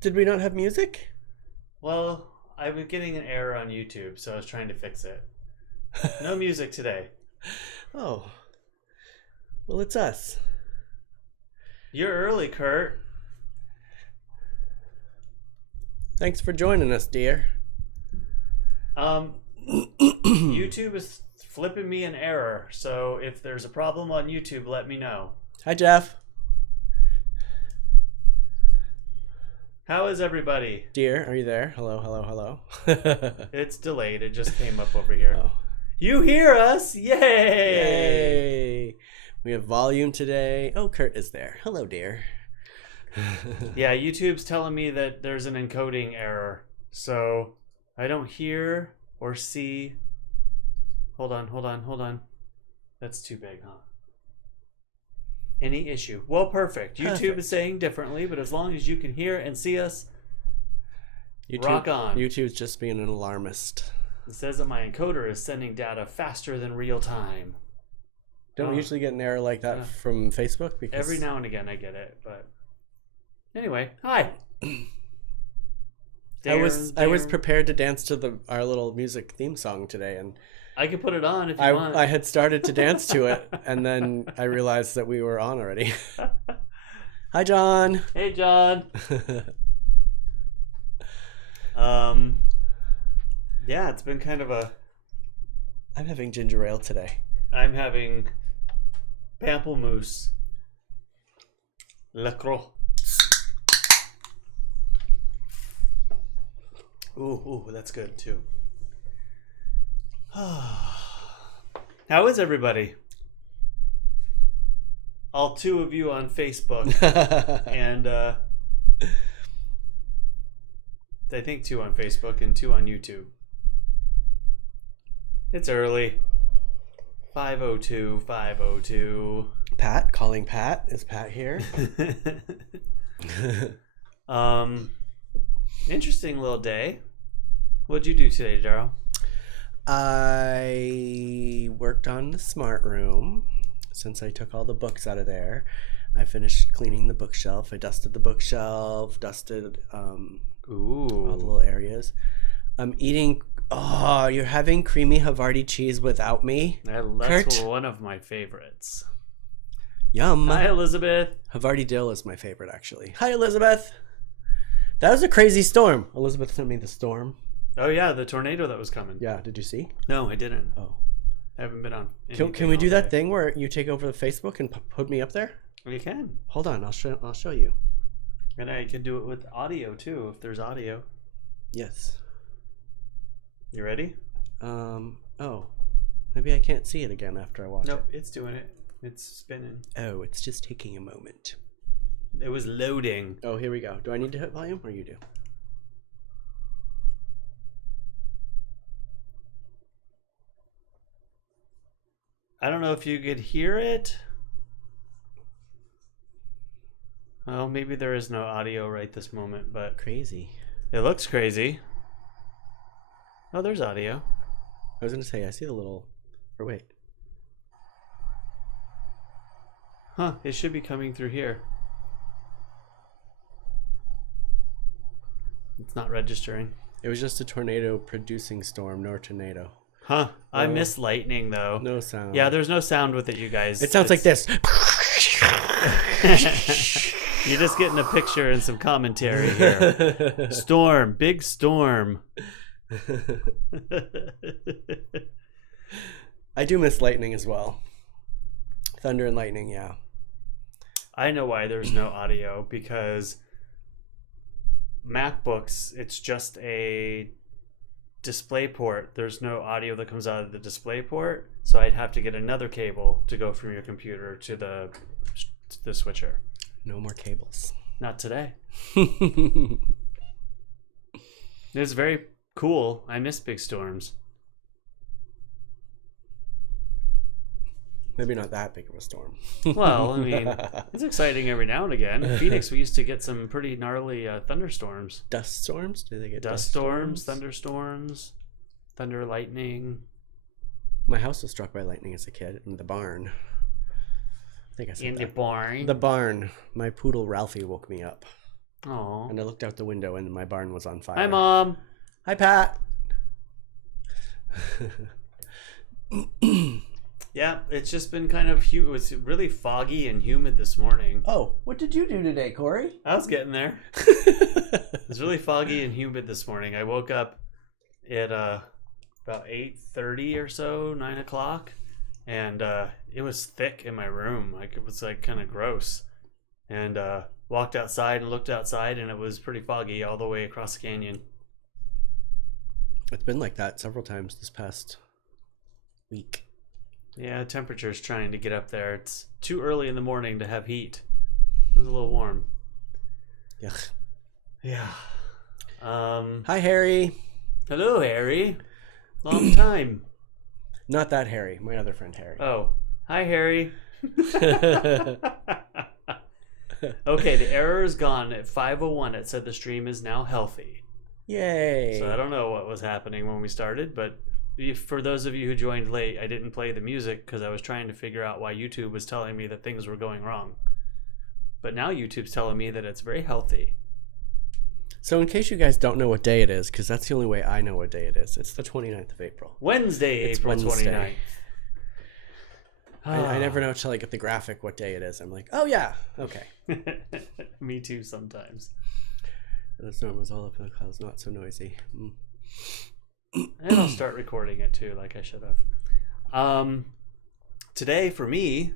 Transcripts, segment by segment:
Did we not have music? Well, I was getting an error on YouTube, so I was trying to fix it. No music today. Oh. Well, it's us. You're early, Kurt. Thanks for joining us, dear. YouTube is flipping me an error, so if there's a problem on YouTube, let me know. Hi, Jeff. How is everybody? Dear, are you there? Hello, hello, hello. It's delayed. It just came up over here. Oh. You hear us? Yay! Yay! We have volume today. Oh, Kurt is there. Hello, dear. Yeah, YouTube's telling me that there's an encoding error, so I don't hear or see. Hold on. That's too big, huh? Any issue? Well, perfect. YouTube is saying differently, but as long as you can hear and see us, rock on. YouTube's just being an alarmist. It says that my encoder is sending data faster than real time. Don't we usually get an error like that from Facebook? Because every now and again I get it, but anyway, hi. I was prepared to dance to our little music theme song today, and I could put it on if you want. I had started to dance to it, and then I realized that we were on already. Hi, John. Hey, John. Yeah, it's been kind of a... I'm having ginger ale today. I'm having pamplemousse. Lacroix. Ooh, that's good too. How is everybody? All two of you on Facebook. And I think 2 on Facebook and 2 on YouTube. It's early. 5:02. Pat, calling Pat. Is Pat here? Interesting little day. What'd you do today, Derrol? I worked on the smart room. Since I took all the books out of there, I finished cleaning the bookshelf. I dusted the bookshelf, dusted all the little areas. I'm eating... Oh, you're having creamy Havarti cheese without me? That's Kurt? One of my favorites. Yum. Hi, Elizabeth. Havarti dill is my favorite, actually. Hi, Elizabeth. That was a crazy storm. Elizabeth sent me the storm. Oh, yeah, the tornado that was coming. Yeah, did you see? No, I didn't. Oh. I haven't been on. Can we do that thing where you take over the Facebook and put me up there? We can. Hold on, I'll show you. And I can do it with audio, too, if there's audio. Yes. You ready? Oh. Maybe I can't see it again after I watch it. Nope, it's doing it. It's spinning. Oh, it's just taking a moment. It was loading. Oh, here we go. Do I need to hit volume or you do? I don't know if you could hear it. Well, maybe there is no audio right this moment, but... Crazy. It looks crazy. Oh, there's audio. I was going to say, I see the little... Or wait. Huh, it should be coming through here. It's not registering. It was just a tornado producing storm, no tornado. Huh, I miss lightning though. No sound. Yeah, there's no sound with it, you guys. It sounds like this. You're just getting a picture and some commentary here. Storm, big storm. I do miss lightning as well. Thunder and lightning, yeah. I know why there's no audio, because MacBooks, it's just a display port. There's no audio that comes out of the display port, so I'd have to get another cable to go from your computer to the switcher. No more cables. Not today. It's very cool. I miss big storms. Maybe not that big of a storm. Well, I mean, it's exciting every now and again. In Phoenix, we used to get some pretty gnarly thunderstorms. Dust storms? Do they get dust storms? Thunderstorms, thunder, lightning. My house was struck by lightning as a kid in the barn. I think I said in that. the barn. The barn. My poodle Ralphie woke me up. Oh. And I looked out the window and my barn was on fire. Hi, Mom. Hi, Pat. Yeah, it's just been kind of it was really foggy and humid this morning. Oh, what did you do today, Cory? I was getting there. It was really foggy and humid this morning. I woke up at about 8:30 or so, 9 o'clock, and it was thick in my room. Like it was like kind of gross. And walked outside and looked outside, and it was pretty foggy all the way across the canyon. It's been like that several times this past week. Yeah, temperature's trying to get up there. It's too early in the morning to have heat. It was a little warm. Yuck. Yeah. Hi, Harry. Hello, Harry. Long time. Not that Harry. My other friend, Harry. Oh. Hi, Harry. Okay, the error is gone. At 5:01, it said the stream is now healthy. Yay. So I don't know what was happening when we started, but for those of you who joined late, I didn't play the music because I was trying to figure out why YouTube was telling me that things were going wrong. But now YouTube's telling me that it's very healthy. So in case you guys don't know what day it is, because that's the only way I know what day it is, it's the 29th of April. Wednesday, It's April Wednesday. 29th. I never know until I get the graphic what day it is. I'm like, oh yeah, okay. Me too sometimes. The storm was all up in the clouds, not so noisy. And I'll start recording it too, like I should have. Today, for me,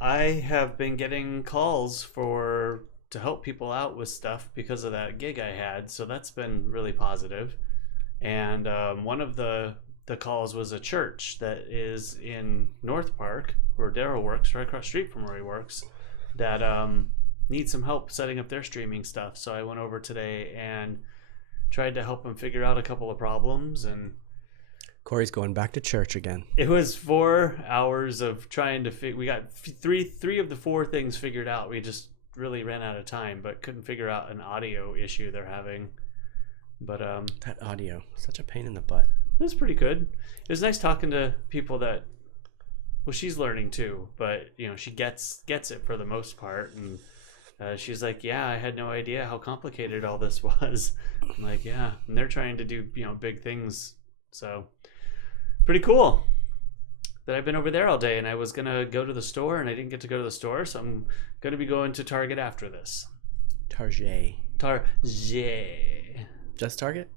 I have been getting calls to help people out with stuff because of that gig I had, so that's been really positive. And one of the calls was a church that is in North Park, where Derrol works, right across the street from where he works, that needs some help setting up their streaming stuff. So I went over today and tried to help them figure out a couple of problems. And Cory's going back to church again. it was 4 hours of trying to we got three of the 4 things figured out. We just really ran out of time, but couldn't figure out an audio issue they're having. But that audio, such a pain in the butt. it was pretty good. It was nice talking to people that, well, she's learning too, but you know, she gets it for the most part. And she's like, yeah, I had no idea how complicated all this was. I'm like, yeah, and they're trying to do, you know, big things. So pretty cool that I've been over there all day, and I was going to go to the store and I didn't get to go to the store. So I'm going to be going to Target after this. Target. Just Target?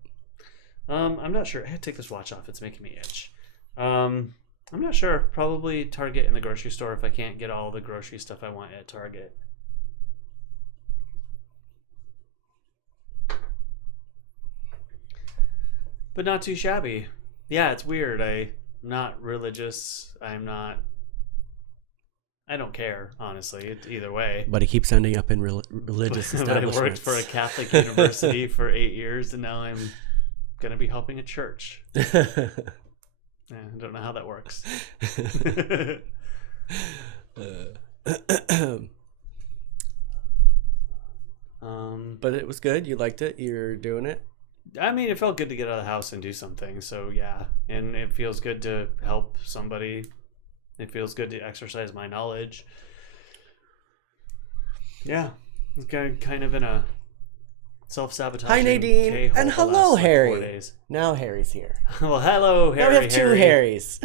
I'm not sure. I had to take this watch off. It's making me itch. I'm not sure. Probably Target and the grocery store if I can't get all the grocery stuff I want at Target. But not too shabby. Yeah, it's weird. I'm not religious. I don't care, honestly, either way. But he keeps ending up in religious establishments. I worked for a Catholic university for 8 years, and now I'm going to be helping a church. I don't know how that works. But it was good. You liked it. You're doing it. I mean, it felt good to get out of the house and do something. So yeah, and it feels good to help somebody. It feels good to exercise my knowledge. Yeah, it's kind of in a self-sabotage. Hi, Nadine, and hello, Harry. 4 days. Now Harry's here. Well, hello, Harry. Now we have 2 Harrys.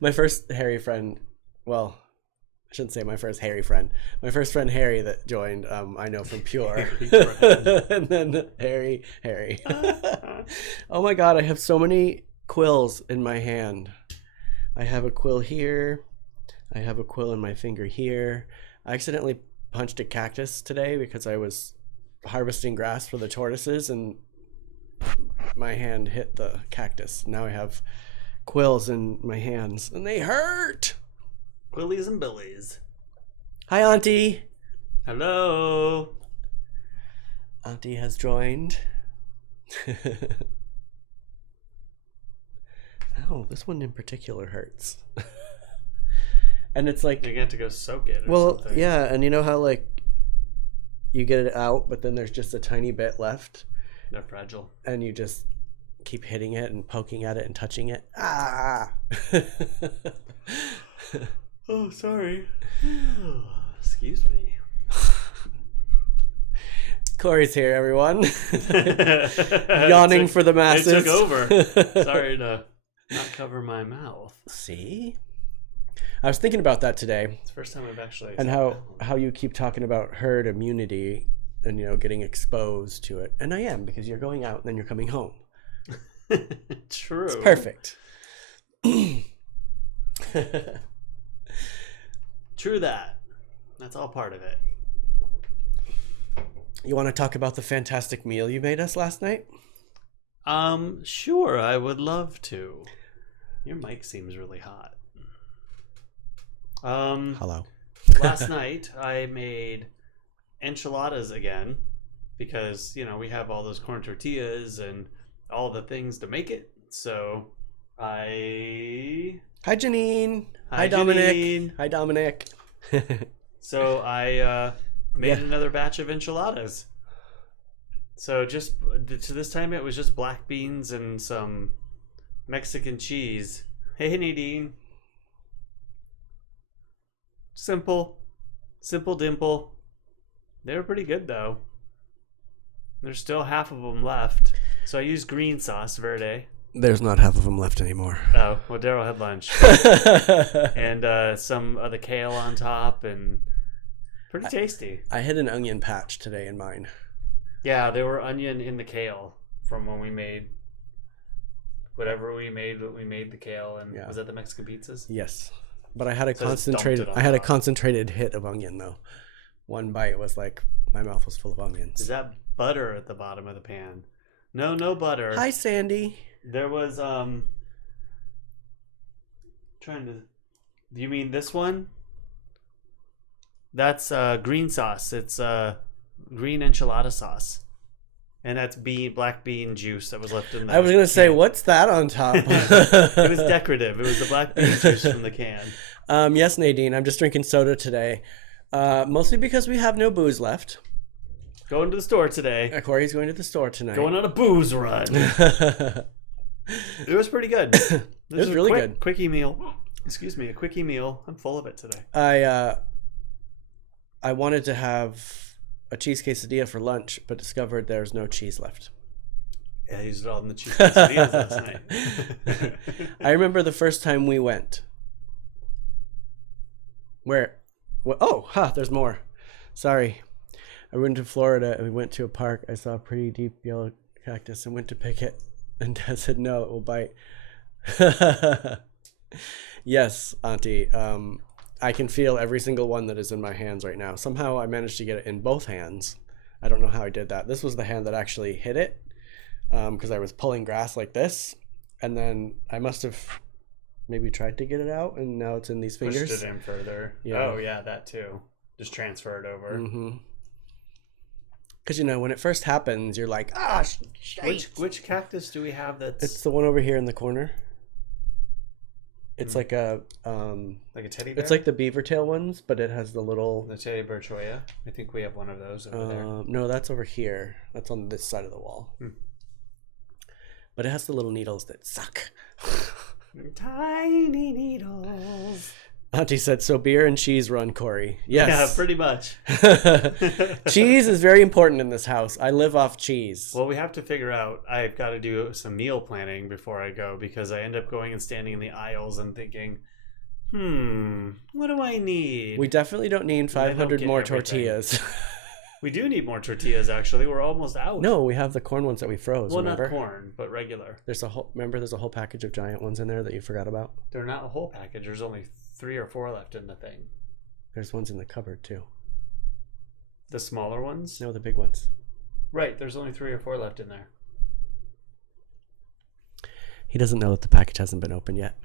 My first Harry friend. Well, I shouldn't say my first Harry friend. My first friend Harry that joined, I know from Pure. And then Harry. Oh my god, I have so many quills in my hand. I have a quill here. I have a quill in my finger here. I accidentally punched a cactus today because I was harvesting grass for the tortoises and my hand hit the cactus. Now I have quills in my hands and they hurt. Quillies and billies. Hi, Auntie. Hello. Auntie has joined. Ow, this one in particular hurts. And it's like... You're going to have to go soak it or something. Yeah, and you know how, like, you get it out, but then there's just a tiny bit left? They're fragile. And you just keep hitting it and poking at it and touching it. Ah! Oh, sorry. Excuse me. Cory's here, everyone. Yawning for the masses. It took over. Sorry to not cover my mouth. See? I was thinking about that today. It's the first time I've actually... And how you keep talking about herd immunity and, getting exposed to it. And I am, because you're going out and then you're coming home. True. It's perfect. True that. That's all part of it. You want to talk about the fantastic meal you made us last night? Sure, I would love to. Your mic seems really hot. Hello. Last night I made enchiladas again because, we have all those corn tortillas and all the things to make it. So Hi Janine. Hi Dominic. Janine. Hi Dominic. So I made another batch of enchiladas. So this time it was just black beans and some Mexican cheese. Hey Nadine. Simple dimple. They were pretty good though. There's still half of them left. So I used green sauce verde. There's not half of them left anymore. Oh, well, Derrol had lunch. And some of the kale on top, and pretty tasty. I hit an onion patch today in mine. Yeah, there were onion in the kale from when we made whatever we made, but we made the kale. And was that the Mexican pizzas? Yes. But I had a concentrated hit of onion, though. One bite was like, my mouth was full of onions. Is that butter at the bottom of the pan? No butter. Hi, Sandy. There was you mean this one? That's green sauce. It's green enchilada sauce. And that's black bean juice that was left in there. I was going to say, what's that on top? It was decorative. It was the black bean juice from the can. Yes, Nadine. I'm just drinking soda today. Mostly because we have no booze left. Going to the store today. Cory's going to the store tonight. Going on a booze run. It was pretty good. It was really good. Quickie meal. Excuse me, a quickie meal. I'm full of it today. I wanted to have a cheese quesadilla for lunch, but discovered there's no cheese left. Yeah, I used it all in the cheese quesadillas last night. I remember the first time we went. Where? There's more. Sorry. I went to Florida and we went to a park. I saw a pretty deep yellow cactus and went to pick it. And Dad said, no, it will bite. Yes, Auntie. I can feel every single one that is in my hands right now. Somehow I managed to get it in both hands. I don't know how I did that. This was the hand that actually hit it because I was pulling grass like this. And then I must have maybe tried to get it out, and now it's in these fingers. Pushed it in further. Yeah. Oh, yeah, that too. Just transfer it over. Mm-hmm. Because, when it first happens, you're like, which cactus do we have that's... It's the one over here in the corner. It's like a... like a teddy bear? It's like the beaver tail ones, but it has the little... The teddy bear choya? I think we have one of those over there. No, that's over here. That's on this side of the wall. But it has the little needles that suck. Tiny needles. Auntie said, so beer and cheese run, Cory. Yes. Yeah, pretty much. Cheese is very important in this house. I live off cheese. Well, we have to figure out, I've got to do some meal planning before I go, because I end up going and standing in the aisles and thinking, what do I need? We definitely don't need 500 more tortillas. We do need more tortillas, actually. We're almost out. No, we have the corn ones that we froze. Well, remember? Not corn, but regular. There's a whole package of giant ones in there that you forgot about? They're not a whole package. There's only 3 or 4 left in the thing. There's ones in the cupboard, too. The smaller ones? No, the big ones. Right, there's only 3 or 4 left in there. He doesn't know that the package hasn't been opened yet.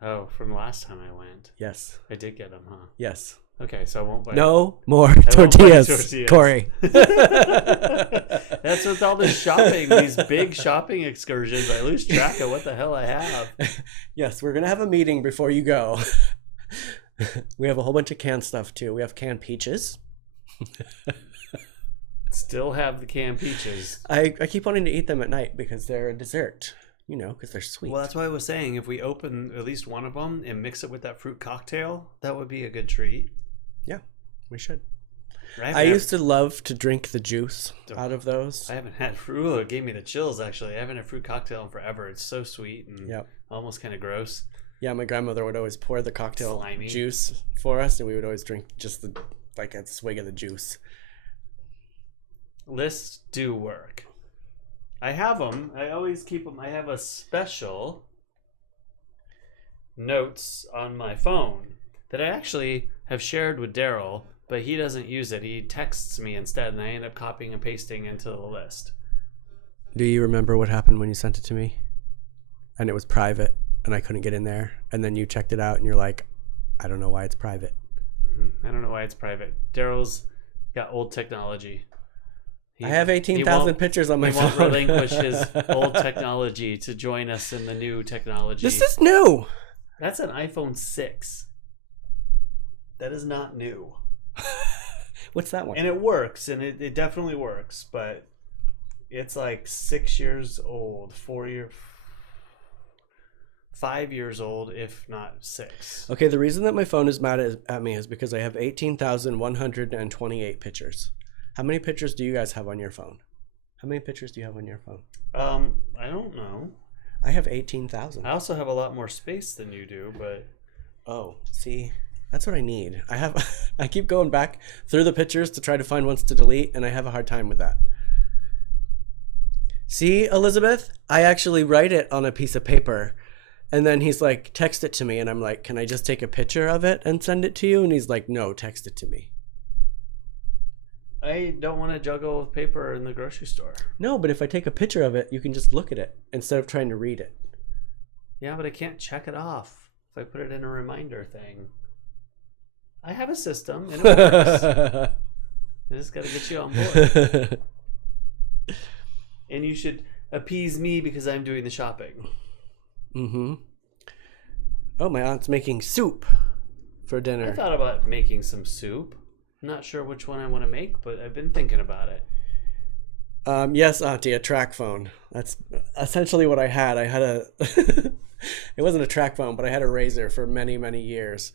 Oh, from the last time I went. Yes. I did get them, huh? Yes. Okay, so I won't buy... No more tortillas, Cory. That's with all this shopping, these big shopping excursions. I lose track of what the hell I have. Yes, we're going to have a meeting before you go. We have a whole bunch of canned stuff, too. We have canned peaches. Still have the canned peaches. I keep wanting to eat them at night because they're a dessert. Because they're sweet. Well, that's why I was saying if we open at least one of them and mix it with that fruit cocktail, that would be a good treat. Yeah, we should. I used to love to drink the juice out of those. I haven't had fruit. Ooh, it gave me the chills, actually. I haven't had fruit cocktail in forever. It's so sweet and almost kind of gross. Yeah, my grandmother would always pour the cocktail juice for us, and we would always drink just like a swig of the juice. Lists do work. I have them. I always keep them. I have a special notes on my phone that I actually have shared with Derrol, but he doesn't use it. He texts me instead, and I end up copying and pasting into the list. Do you remember what happened when you sent it to me? And it was private, and I couldn't get in there. And then you checked it out, and you're like, I don't know why it's private. I don't know why it's private. Derrol's got old technology. I have 18,000 pictures on my phone. He won't relinquish his old technology to join us in the new technology. This is new. That's an iPhone 6. That is not new. What's that one? And it works, and it definitely works, but it's like 6 years old, 5 years old, if not 6. Okay, the reason that my phone is mad at me is because I have 18,128 pictures. How many pictures do you guys have on your phone? How many pictures do you have on your phone? I don't know. I have 18,000. I also have a lot more space than you do, but... Oh, see, that's what I need. I keep going back through the pictures to try to find ones to delete, and I have a hard time with that. See, Elizabeth? I actually write it on a piece of paper, and then he's like, text it to me, and I'm like, can I just take a picture of it and send it to you? And he's like, no, text it to me. I don't want to juggle with paper in the grocery store. No, but if I take a picture of it, you can just look at it instead of trying to read it. Yeah, but I can't check it off if I put it in a reminder thing. I have a system, and it works. I just got to get you on board. And you should appease me because I'm doing the shopping. Mm-hmm. Oh, my aunt's making soup for dinner. I thought about making some soup. I'm not sure which one I want to make, but I've been thinking about it. Yes, Auntie, a track phone. That's essentially what I had. I had a... It wasn't a track phone, but I had a Razor for many, many years.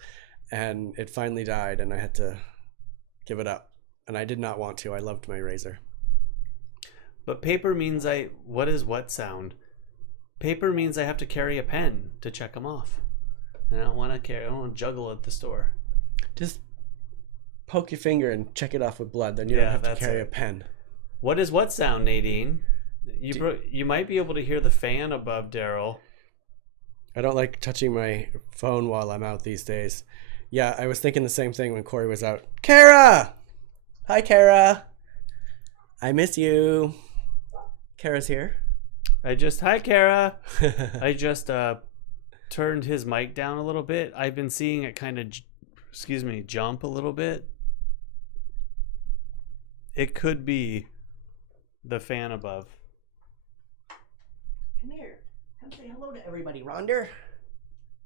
And it finally died, and I had to give it up. And I did not want to. I loved my Razor. But paper means what is what sound? Paper means I have to carry a pen to check them off. And I don't want to juggle at the store. Just poke your finger and check it off with blood. Then you don't have to carry a pen. What is what sound, Nadine? You might be able to hear the fan above Derrol. I don't like touching my phone while I'm out these days. Yeah, I was thinking the same thing when Cory was out. Kara! Hi, Kara. I miss you. Kara's here. Hi, Kara. I just turned his mic down a little bit. I've been seeing it kind of, jump a little bit. It could be the fan above. Come here. Come say hello to everybody, Rhonda.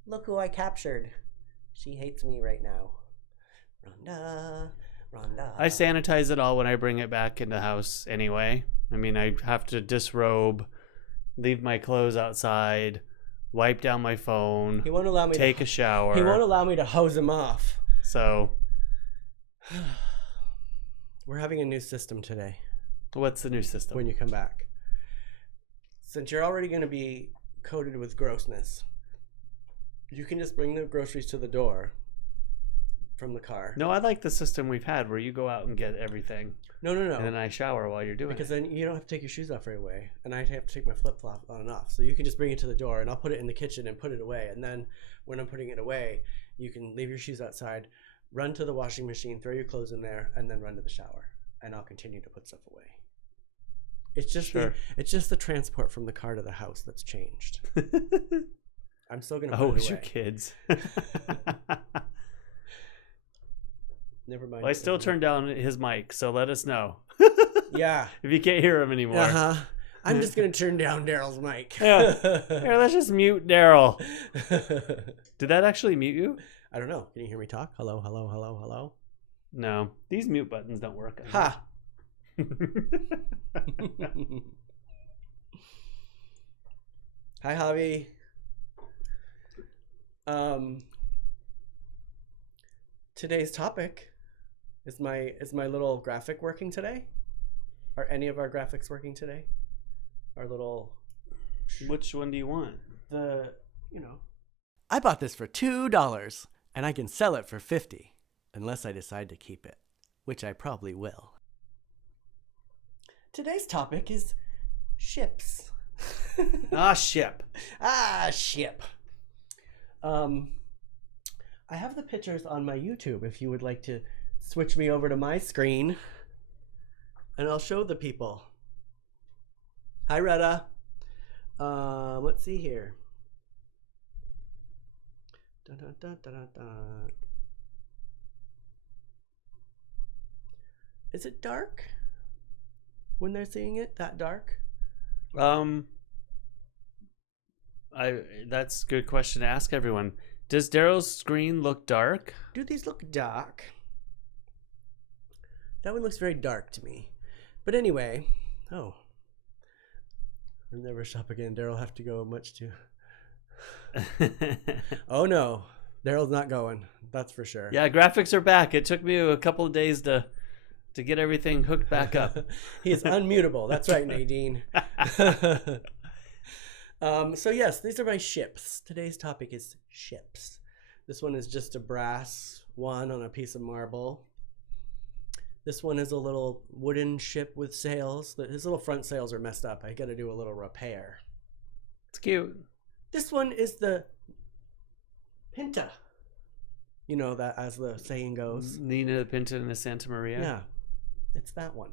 Look who I captured. She hates me right now. Rhonda. I sanitize it all when I bring it back in the house anyway. I mean, I have to disrobe, leave my clothes outside, wipe down my phone. He won't allow me take a shower. He won't allow me to hose him off. So we're having a new system today. What's the new system? When you come back. Since you're already going to be coated with grossness, you can just bring the groceries to the door from the car. No, I like the system we've had where you go out and get everything. No. And then I shower while you're doing it. Because then you don't have to take your shoes off right away. And I have to take my flip-flop on and off. So you can just bring it to the door, and I'll put it in the kitchen and put it away. And then when I'm putting it away, you can leave your shoes outside, run to the washing machine, throw your clothes in there, and then run to the shower. And I'll continue to put stuff away. It's just the transport from the car to the house that's changed. I'm still gonna put it away. Oh, it's your kids. Never mind. Well, I still turned down his mic, so let us know. Yeah. If you can't hear him anymore. Uh-huh. I'm just gonna turn down Derrol's mic. Yeah. Here, let's just mute Derrol. Did that actually mute you? I don't know. Can you hear me talk? Hello, hello, hello, hello. No, these mute buttons don't work. Ha. Hi, Javi. Today's topic Is my little graphic working today? Are any of our graphics working today? Our little... Which one do you want? I bought this for $2 and I can sell it for $50 unless I decide to keep it, which I probably will. Today's topic is ships. Ship. Ship. I have the pictures on my YouTube if you would like to switch me over to my screen and I'll show the people. Hi, Retta. Let's see here. Dun, dun, dun, dun, dun, dun. Is it dark when they're seeing it? That dark? That's a good question to ask everyone. Does Derrol's screen look dark? Do these look dark? That one looks very dark to me. But anyway, I'll never shop again. Derrol have to go much too. Oh no, Derrol's not going. That's for sure. Yeah, graphics are back. It took me a couple of days to get everything hooked back up. He is unmutable. That's right, Nadine. So yes, these are my ships. Today's topic is ships. This one is just a brass one on a piece of marble. This one is a little wooden ship with sails. His little front sails are messed up. I got to do a little repair. It's cute. This one is the Pinta. You know that, as the saying goes. Nina the Pinta and the Santa Maria. Yeah, it's that one.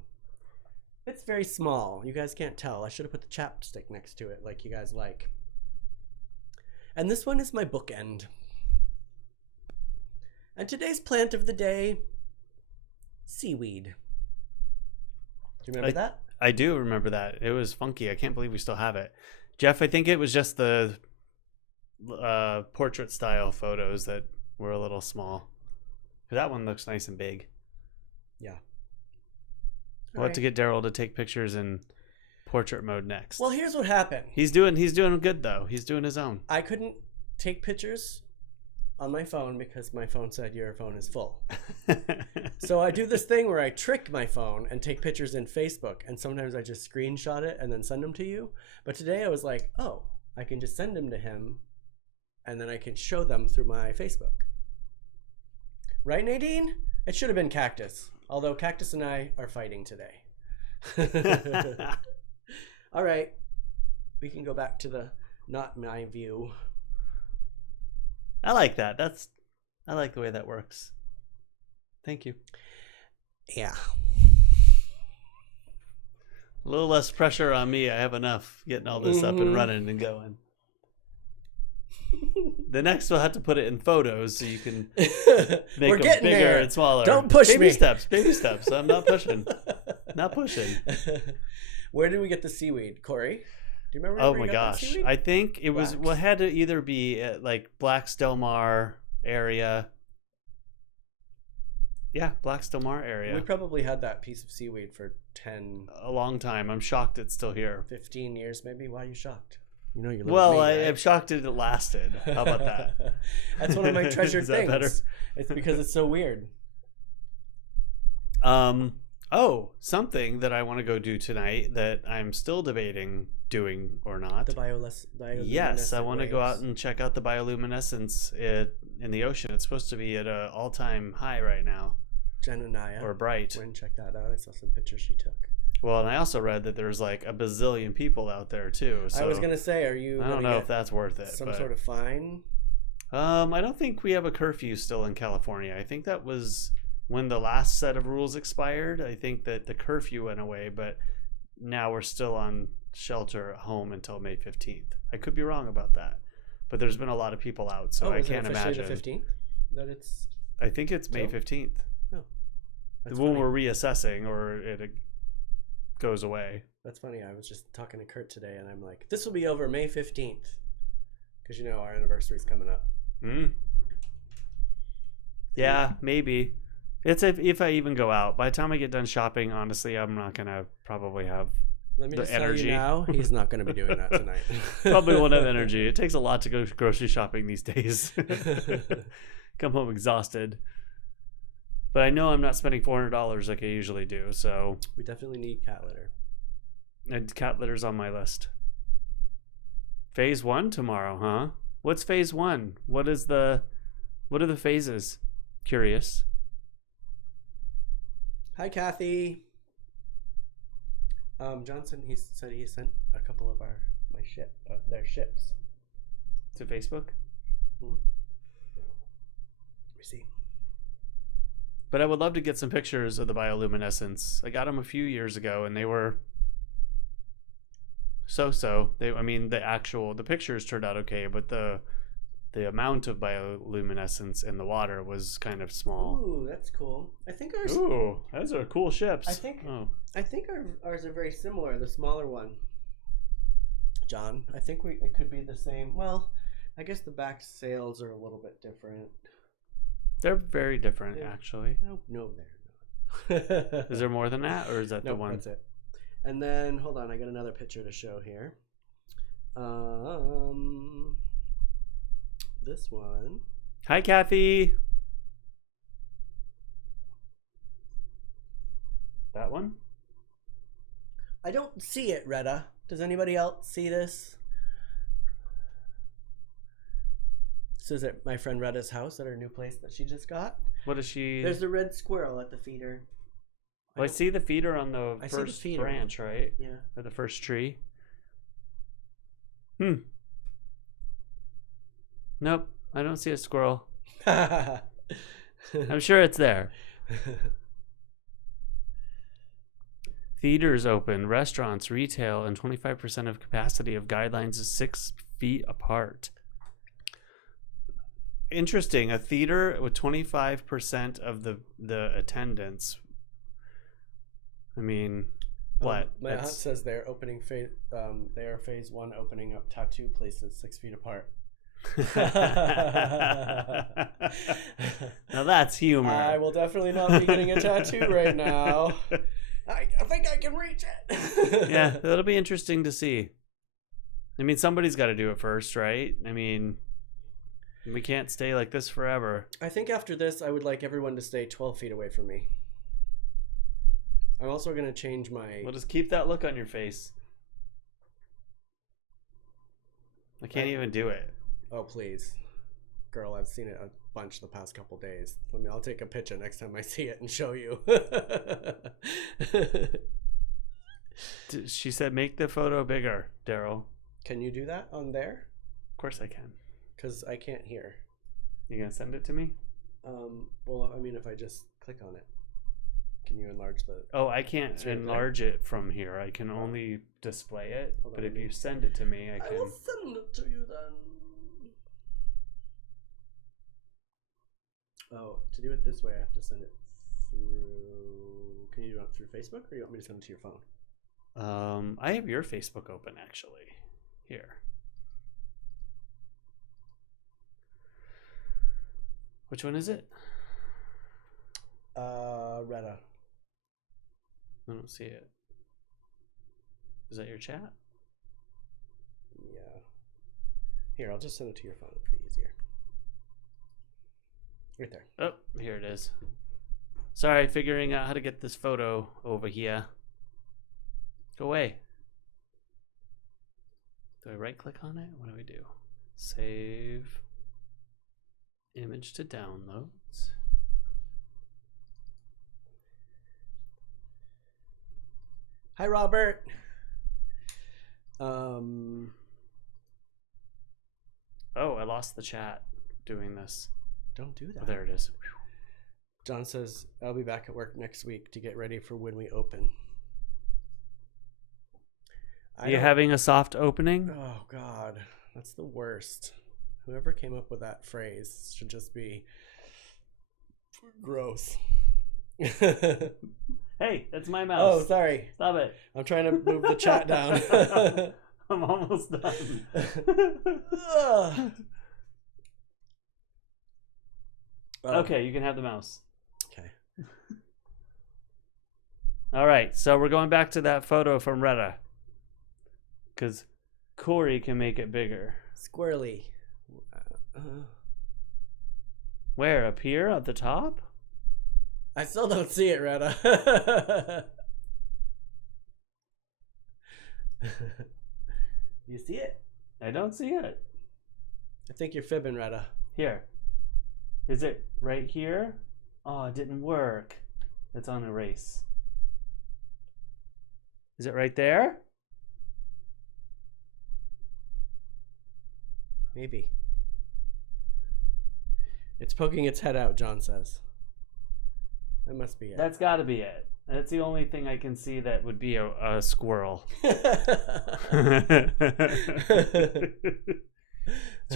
It's very small. You guys can't tell. I should have put the chapstick next to it like you guys like. And this one is my bookend. And today's plant of the day, seaweed. Do you remember that? I do remember that. It was funky. I can't believe we still have it. Jeff, I think it was just the portrait style photos that were a little small. That one looks nice and big. Yeah. We'll have to get Derrol to take pictures in portrait mode next. Well, here's what happened. He's doing good though. He's doing his own. I couldn't take pictures on my phone because my phone said your phone is full. So I do this thing where I trick my phone and take pictures in Facebook, and sometimes I just screenshot it and then send them to you. But today I was like, oh, I can just send them to him and then I can show them through my Facebook. Right, Nadine? It should have been Cactus. Although Cactus and I are fighting today. All right. We can go back to the not my view. I like that. I like the way that works. Thank you. Yeah. A little less pressure on me. I have enough getting all this up and running and going. The next we'll have to put it in photos so you can make them bigger and smaller. Don't push me. Baby steps. I'm not pushing. Not pushing. Where did we get the seaweed, Cory? Do you remember? Oh my gosh. I think it was, well, it had to either be at like Black's Del Mar area. Yeah, Black's Del Mar area. We probably had that piece of seaweed for a long time. I'm shocked it's still here. 15 years maybe. Why are you shocked? You know, I'm shocked it lasted. How about that? That's one of my treasured Is that things. Better? It's because it's so weird. Something that I want to go do tonight that I'm still debating doing or not. The bioluminescent Yes, I want to go waves. out and check out the bioluminescence in the ocean. It's supposed to be at an all-time high right now. Jen and Naya or bright. went and checked that out. I saw some pictures she took. Well, and I also read that there's like a bazillion people out there too. So I was gonna say, are you? I don't know if that's worth it. Some sort of fine. I don't think we have a curfew still in California. I think that was when the last set of rules expired. I think that the curfew went away, but now we're still on shelter at home until May 15th. I could be wrong about that, but there's been a lot of people out, so I can't imagine. The 15th? That it's. I think it's May 15th. Oh, that's when funny. we're reassessing, or it goes away. That's funny. I was just talking to Kurt today, and I'm like, this will be over May 15th, because our anniversary's coming up. Yeah, maybe. It's if I even go out. By the time I get done shopping, honestly, I'm not gonna probably have Let me the just energy. Tell you now, he's not going to be doing that tonight. Probably won't have energy. It takes a lot to go grocery shopping these days. Come home exhausted. But I know I'm not spending $400 like I usually do, so We definitely need cat litter. and cat litter's on my list. Phase 1 tomorrow, huh? What's phase 1? What are the phases? Curious. Hi, Kathy. Johnson, he said he sent a couple of their ships. To Facebook? Hmm? We see. But I would love to get some pictures of the bioluminescence. I got them a few years ago, and they were so. The pictures turned out okay, but the amount of bioluminescence in the water was kind of small. Ooh, that's cool. I think ours. Ooh, those are cool ships. I think ours are very similar. The smaller one, John. I think it could be the same. Well, I guess the back sails are a little bit different. They're very different, actually. No, they're not. Is there more than that, or is that the one? That's it. And then hold on, I got another picture to show here. This one. Hi, Kathy. That one? I don't see it, Retta. Does anybody else see this? This is at my friend Retta's house at her new place that she just got. What is she? There's the red squirrel at the feeder. Well, I see the feeder on the first branch, right? Yeah. Or the first tree. Nope, I don't see a squirrel. I'm sure it's there. Theaters open, restaurants, retail, and 25% of capacity of guidelines is 6 feet apart. Interesting. A theater with 25% of the attendance. I mean, what? My aunt says they're opening they are phase 1 opening up tattoo places 6 feet apart. Now that's humor. I will definitely not be getting a tattoo right now. I think I can reach it. Yeah, that'll be interesting to see. I mean, somebody's got to do it first, right? I mean, we can't stay like this forever. I think after this, I would like everyone to stay 12 feet away from me. I'm also going to change my... Well, just keep that look on your face. I can't even do it. Oh, please. Girl, I've seen it a bunch the past couple days. I'll take a picture next time I see it and show you. She said, make the photo bigger, Derrol. Can you do that on there? Of course I can. Because I can't hear. You gonna send it to me? Well, I mean, if I just click on it, can you enlarge the... Oh, I can't enlarge it from here. I can only display it. But if you send it to me, I can... I will send it to you then. Oh, to do it this way, I have to send it through... Can you do it through Facebook, or you want me to send it to your phone? I have your Facebook open, actually. Here. Which one is it? Retta. I don't see it. Is that your chat? Yeah. Here, I'll just send it to your phone. It'll be easier. Right there. Oh, here it is. Sorry, figuring out how to get this photo over here. Go away. Do I right click on it? What do I do? Save image to downloads. Hi, Robert. Oh, I lost the chat doing this. Don't do that. Oh, there it is. John says, I'll be back at work next week to get ready for when we open. Are you having a soft opening? Oh, God. That's the worst. Whoever came up with that phrase should just be gross. Hey, that's my mouse. Oh, sorry. Stop it. I'm trying to move the chat down. I'm almost done. Okay, you can have the mouse. Okay. All right, so we're going back to that photo from Retta. Because Cory can make it bigger. Squirrely. Where? Up here at the top? I still don't see it, Retta. You see it? I don't see it. I think you're fibbing, Retta. Here. Is it right here? Oh, it didn't work. It's on erase. Is it right there? Maybe. It's poking its head out, John says. That must be it. That's got to be it. That's the only thing I can see that would be a squirrel. It's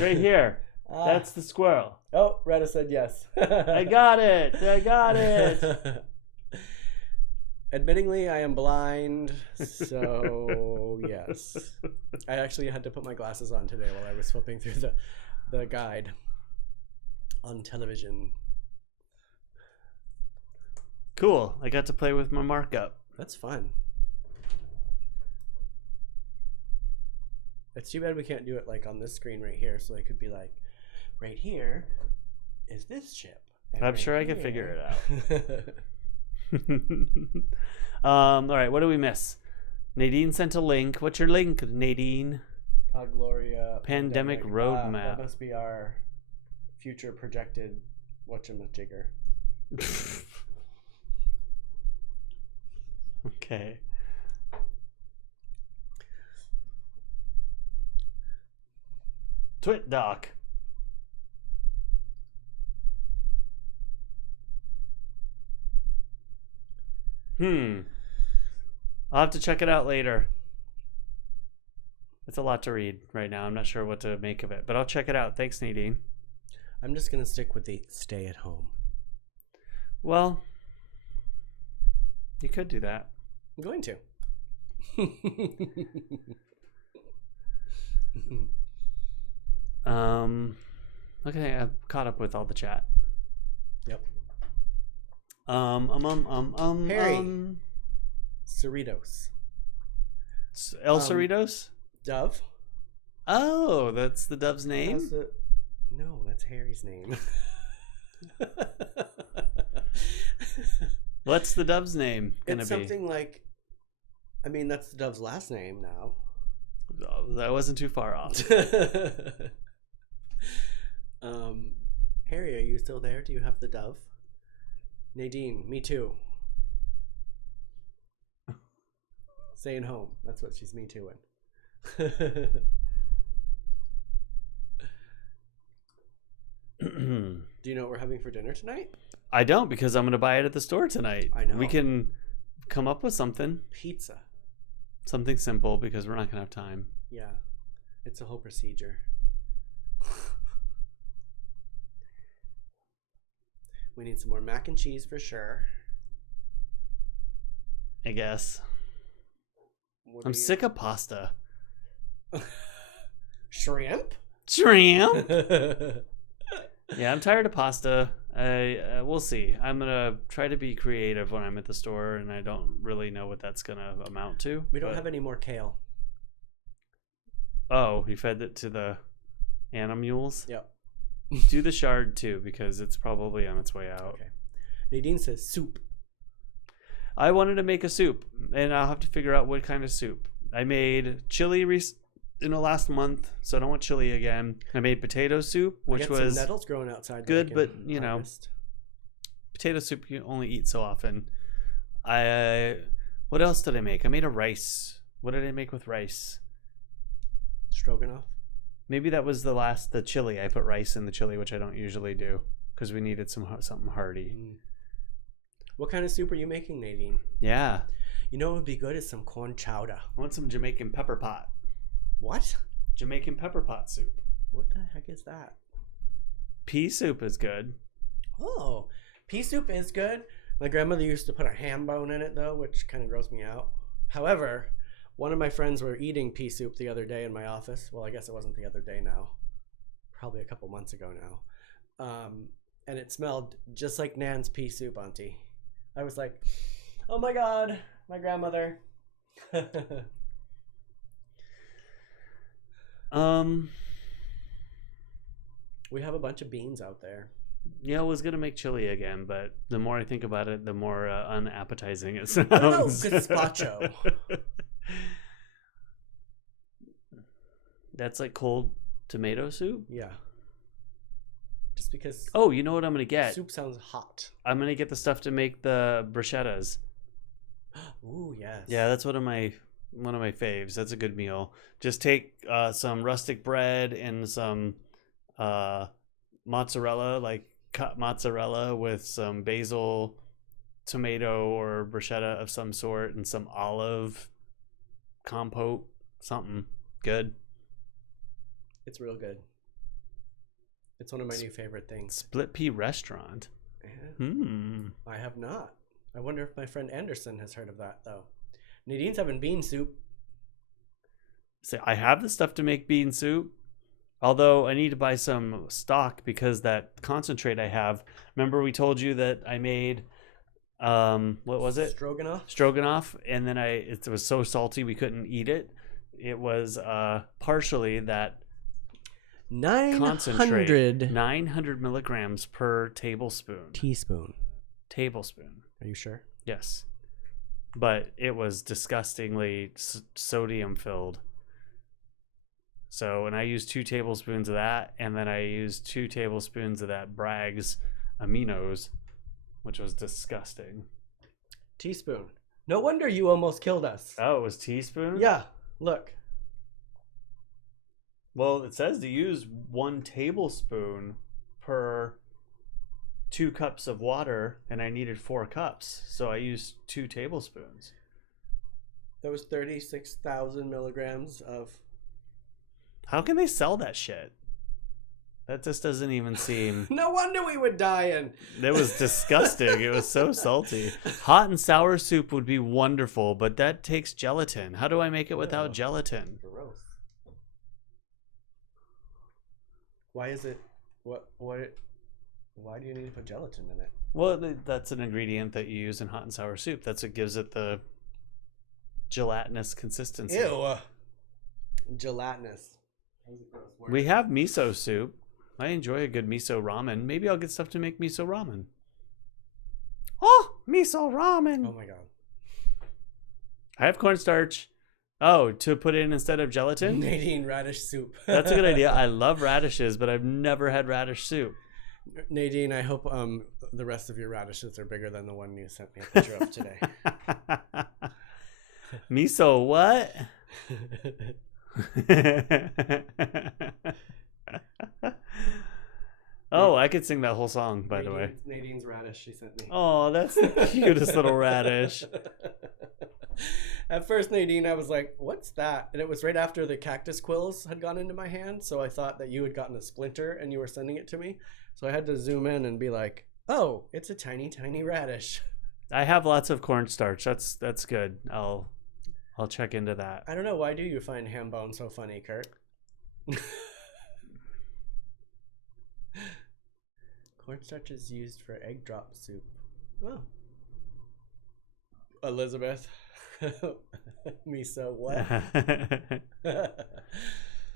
right here. That's the squirrel. Oh, Retta said yes. I got it. I got it. Admittingly, I am blind, so yes. I actually had to put my glasses on today while I was flipping through the guide on television. Cool. I got to play with my markup. That's fun. It's too bad we can't do it like on this screen right here, so I could be like, right here is this chip. I'm right sure I here. can figure it out. All right, what do we miss? Nadine sent a link. What's your link, Nadine? Pod Gloria Pandemic roadmap. That must be our future projected whatchamajigger. Okay. Twit doc. I'll have to check it out later. It's a lot to read right now. I'm not sure what to make of it, but I'll check it out. Thanks, Nadine. I'm just going to stick with the stay at home. Well, you could do that. I'm going to. Okay, I've caught up with all the chat. Yep. Harry. Cerritos. El Cerritos? Dove? Oh, that's the dove's name? No, that's Harry's name. What's the dove's name gonna it's be? Something like, I mean, that's the dove's last name now. Oh, that wasn't too far off. Harry, are you still there? Do you have the dove? Nadine, me too. Staying home. That's what she's me tooing. Do you know what we're having for dinner tonight? I don't, because I'm going to buy it at the store tonight. I know. We can come up with something. Pizza. Something simple, because we're not going to have time. Yeah. It's a whole procedure. We need some more mac and cheese for sure. I guess. I'm sick of pasta. Shrimp? Shrimp? Yeah, I'm tired of pasta. We'll see. I'm gonna try to be creative when I'm at the store, and I don't really know what that's gonna amount to. We don't have any more kale. Oh, you fed it to the animules? Yep. Do the shard too, because it's probably on its way out. Okay. Nadine says soup. I wanted to make a soup, and I'll have to figure out what kind of soup. I made chili in the last month, so I don't want chili again. I made potato soup, which was some nettles growing outside. Good, but you know, potato soup you only eat so often. What else did I make? I made a rice. What did I make with rice? Stroganoff. Maybe that was the chili. I put rice in the chili, which I don't usually do because we needed something hearty. What kind of soup are you making, Nadine? Yeah. You know what would be good is some corn chowder. I want some Jamaican pepper pot. What? Jamaican pepper pot soup. What the heck is that? Pea soup is good. Oh, pea soup is good. My grandmother used to put a ham bone in it, though, which kind of grossed me out. However, one of my friends were eating pea soup the other day in my office. Well, I guess it wasn't the other day now. Probably a couple months ago now. And it smelled just like Nan's pea soup, Auntie. I was like, oh my God, my grandmother. We have a bunch of beans out there. Yeah, I was gonna make chili again, but the more I think about it, the more unappetizing it I don't know, sounds. gazpacho. That's like cold tomato soup? Yeah. Just because Oh, you know what I'm gonna get? soup sounds hot. I'm gonna get the stuff to make the bruschettas. Ooh, yes. Yeah, that's one of my faves. That's a good meal. Just take some rustic bread and some mozzarella, like cut mozzarella with some basil, tomato or bruschetta of some sort, and some olive compote, something good. It's real good. It's one of my new favorite things. Split pea restaurant. Yeah. Hmm. I have not. I wonder if my friend Anderson has heard of that, though. Nadine's having bean soup. So I have the stuff to make bean soup. Although I need to buy some stock because that concentrate I have. Remember we told you that I made what was it? Stroganoff, and then it was so salty we couldn't eat it. It was partially that 900 milligrams per tablespoon. Tablespoon. Are you sure? Yes. But it was disgustingly sodium filled. So, and I used 2 tablespoons of that, and then I used 2 tablespoons of that Bragg's aminos, which was disgusting. Teaspoon. No wonder you almost killed us. Oh, it was teaspoon? Yeah, look. Well, it says to use 1 tablespoon per 2 cups of water, and I needed 4 cups, so I used 2 tablespoons. That was 36,000 milligrams of... How can they sell that shit? That just doesn't even seem... No wonder we would die in. It was disgusting. It was so salty. Hot and sour soup would be wonderful, but that takes gelatin. How do I make it without gelatin? Gross. Why is it... Why do you need to put gelatin in it? Well, that's an ingredient that you use in hot and sour soup. That's what gives it the gelatinous consistency. Ew. Gelatinous. We have miso soup. I enjoy a good miso ramen. Maybe I'll get stuff to make miso ramen. Oh, miso ramen. Oh my god. I have cornstarch. Oh, to put in instead of gelatin? Nadine, radish soup. That's a good idea. I love radishes, but I've never had radish soup. Nadine, I hope the rest of your radishes are bigger than the one you sent me a picture of today. Miso what? Oh, I could sing that whole song, by the way. Nadine's radish she sent me. Oh, that's the cutest little radish. At first, Nadine, I was like, what's that? And it was right after the cactus quills had gone into my hand, so I thought that you had gotten a splinter and you were sending it to me. So I had to zoom in and be like, oh, it's a tiny, tiny radish. I have lots of cornstarch. That's good. I'll check into that. I don't know. Why do you find ham bone so funny, Kurt? Cornstarch is used for egg drop soup. Oh. Elizabeth. Miso what?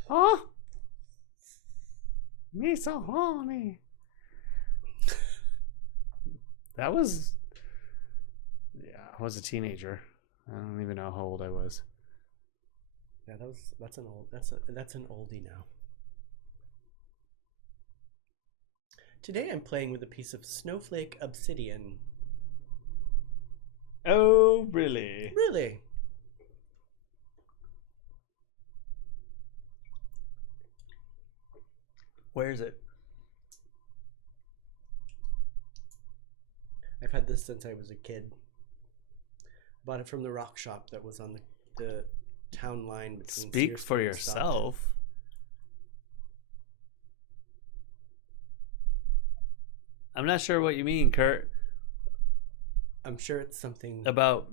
Oh. Miso honey. That was... Yeah, I was a teenager. I don't even know how old I was. Yeah, that's an oldie now. Today I'm playing with a piece of snowflake obsidian. Oh, really? Really? Where is it? I've had this since I was a kid. Bought it from the rock shop that was on the town line between Speak Sears for and yourself. Stockton. I'm not sure what you mean, Kurt. I'm sure it's something About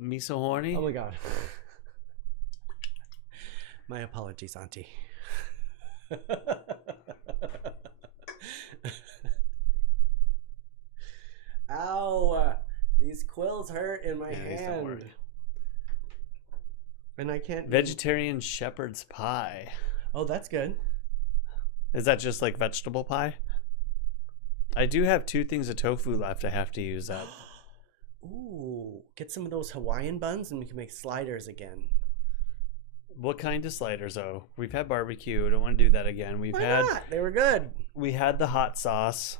miso horny? Oh my god. My apologies, Auntie. Ow! These quills hurt in my hand. And I can't... Vegetarian shepherd's pie. Oh, that's good. Is that just like vegetable pie? I do have 2 things of tofu left I have to use up. Ooh, get some of those Hawaiian buns and we can make sliders again. What kind of sliders, though? We've had barbecue. I don't want to do that again. Why not? They were good. We had the hot sauce.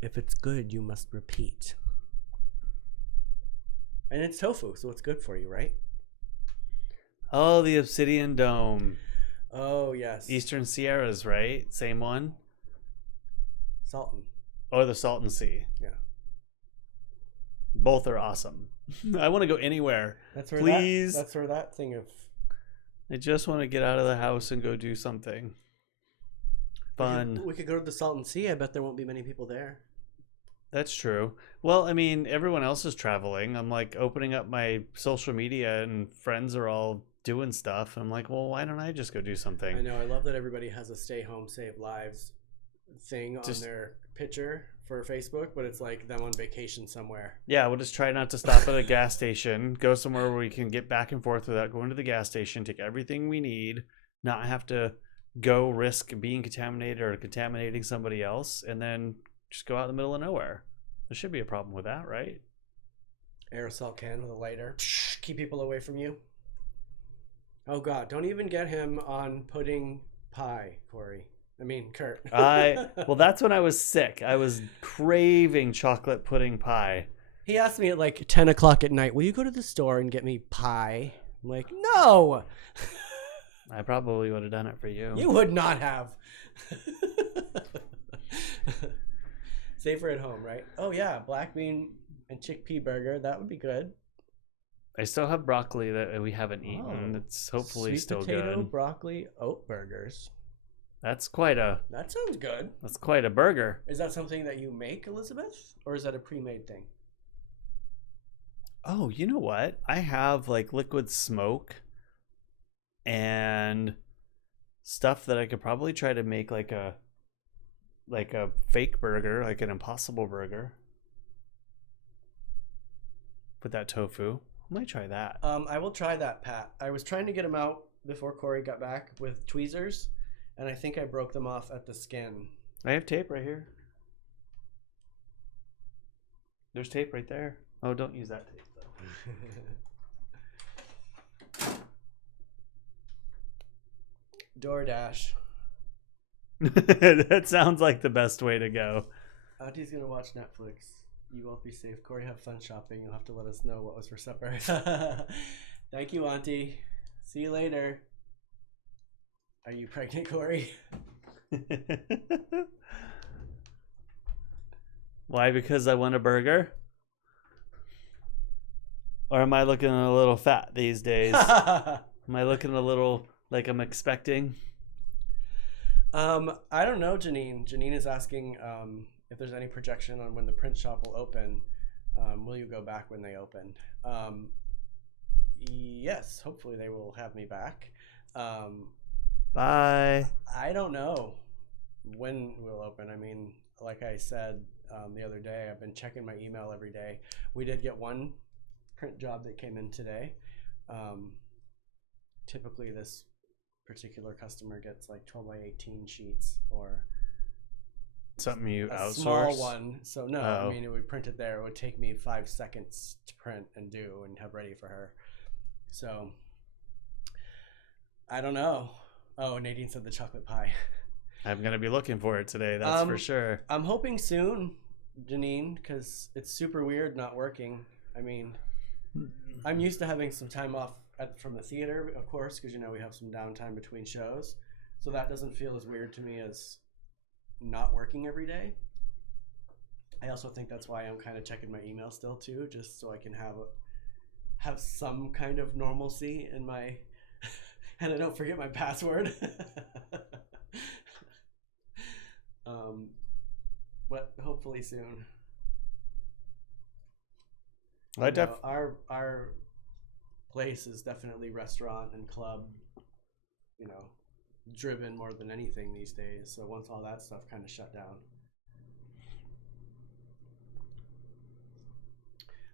If it's good, you must repeat. And it's tofu, so it's good for you, right? Oh, the Obsidian Dome. Oh, yes. Eastern Sierras, right? Same one? Salton. Or the Salton Sea. Yeah. Both are awesome. I want to go anywhere. That's where Please. That's where that thing of... I just want to get out of the house and go do something fun. We could go to the Salton Sea. I bet there won't be many people there. That's true. Well, I mean, everyone else is traveling. I'm like opening up my social media and friends are all doing stuff. I'm like, well, why don't I just go do something? I know. I love that everybody has a stay home, save lives thing on their picture for Facebook, but it's like them on vacation somewhere. Yeah, we'll just try not to stop at a gas station, go somewhere where we can get back and forth without going to the gas station, take everything we need, not have to go risk being contaminated or contaminating somebody else, and then just go out in the middle of nowhere. There should be a problem with that, right? Aerosol can with a lighter. Keep people away from you. Oh, God. Don't even get him on pudding pie, Cory. I mean, Kurt. Well, that's when I was sick. I was craving chocolate pudding pie. He asked me at like 10 o'clock at night, will you go to the store and get me pie? I'm like, no. I probably would have done it for you. You would not have. Safer at home, right? Oh, yeah. Black bean and chickpea burger. That would be good. I still have broccoli that we haven't eaten. It's hopefully Sweet still potato, good. Broccoli, oat burgers. That sounds good. That's quite a burger. Is that something that you make, Elizabeth? Or is that a pre-made thing? Oh, you know what? I have like liquid smoke and stuff that I could probably try to make like a fake burger, like an impossible burger. With that tofu. I might try that. I will try that, Pat. I was trying to get them out before Cory got back with tweezers, and I think I broke them off at the skin. I have tape right here. There's tape right there. Oh, don't use that tape though. DoorDash. That sounds like the best way to go. Auntie's gonna watch Netflix. You won't be safe. Cory, have fun shopping. You'll have to let us know what was for supper. Thank you, Auntie. See you later. Are you pregnant, Cory? Why? Because I want a burger? Or am I looking a little fat these days? Am I looking a little like I'm expecting? I don't know, Janine. Janine is asking if there's any projection on when the print shop will open. Will you go back when they open? Yes, hopefully they will have me back. Bye. I don't know when we'll open. I mean, like I said the other day, I've been checking my email every day. We did get one print job that came in today. Typically this particular customer gets like 12 by 18 sheets or something you a outsource? Small one. So no, Oh. I mean, it would print it there. It would take me 5 seconds to print and do and have ready for her. So I don't know. Oh, Nadine said the chocolate pie. I'm going to be looking for it today, that's for sure. I'm hoping soon, Janine, because it's super weird not working. I mean, I'm used to having some time off from the theater, of course, because, you know, we have some downtime between shows. So that doesn't feel as weird to me as not working every day. I also think that's why I'm kind of checking my email still, too, just so I can have some kind of normalcy in my... and I don't forget my password. But hopefully soon. Our place is definitely restaurant and club, you know, driven more than anything these days. So once all that stuff kind of shut down.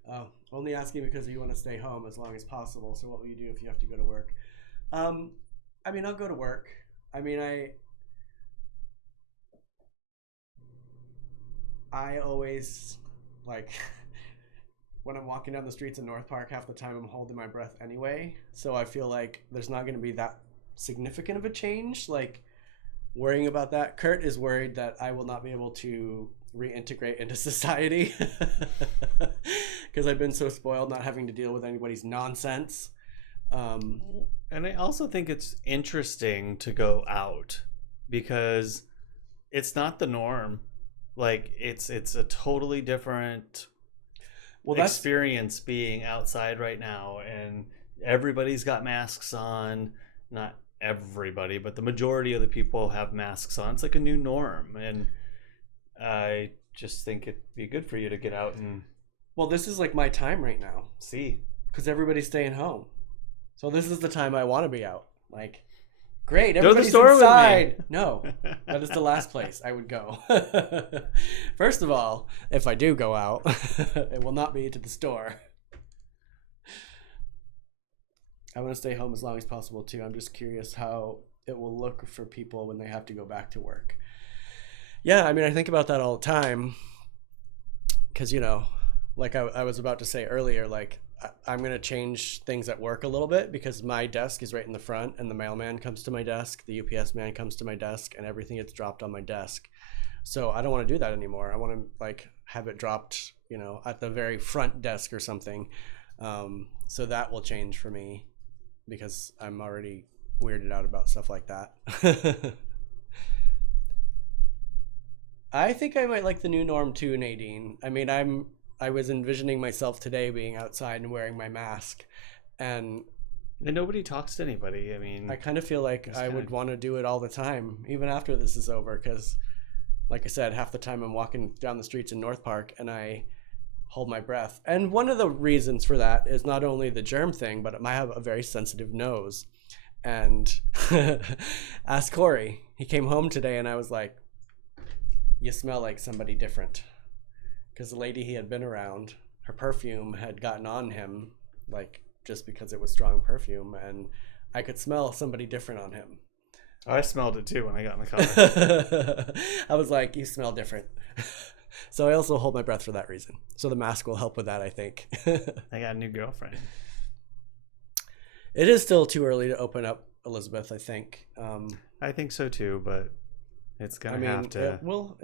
Oh, only asking because you want to stay home as long as possible. So what will you do if you have to go to work? I mean, I'll go to work. I mean, I always, like, when I'm walking down the streets in North Park, half the time I'm holding my breath anyway. So I feel like there's not going to be that significant of a change. Like, worrying about that. Kurt is worried that I will not be able to reintegrate into society because I've been so spoiled not having to deal with anybody's nonsense. And I also think it's interesting to go out because it's not the norm. Like it's a totally different experience being outside right now, and everybody's got masks on. Not everybody, but the majority of the people have masks on. It's like a new norm, and I just think it'd be good for you to get out and this is like my time right now. See, because everybody's staying home, so this is the time I want to be out. Like, great, everybody's go to the store inside. with me. No, that is the last place I would go. First of all, if I do go out, it will not be to the store. I want to stay home as long as possible too. I'm just curious how it will look for people when they have to go back to work. Yeah, I mean, I think about that all the time because, you know, like I was about to say earlier, like I'm going to change things at work a little bit because my desk is right in the front and the mailman comes to my desk, the UPS man comes to my desk, and everything gets dropped on my desk. So I don't want to do that anymore. I want to like have it dropped, you know, at the very front desk or something. So that will change for me because I'm already weirded out about stuff like that. I think I might like the new norm too, Nadine. I mean, I was envisioning myself today being outside and wearing my mask, and nobody talks to anybody. I mean, I kind of feel like I would want to do it all the time, even after this is over, because, like I said, half the time I'm walking down the streets in North Park and I hold my breath. And one of the reasons for that is not only the germ thing, but I have a very sensitive nose. And ask Cory. He came home today and I was like, you smell like somebody different. Because the lady he had been around, her perfume had gotten on him, like just because it was strong perfume, and I could smell somebody different on him. I smelled it too when I got in the car. I was like, you smell different. So I also hold my breath for that reason. So the mask will help with that, I think. I got a new girlfriend. It is still too early to open up, Elizabeth, I think. I think so too, but it's going to have to... It will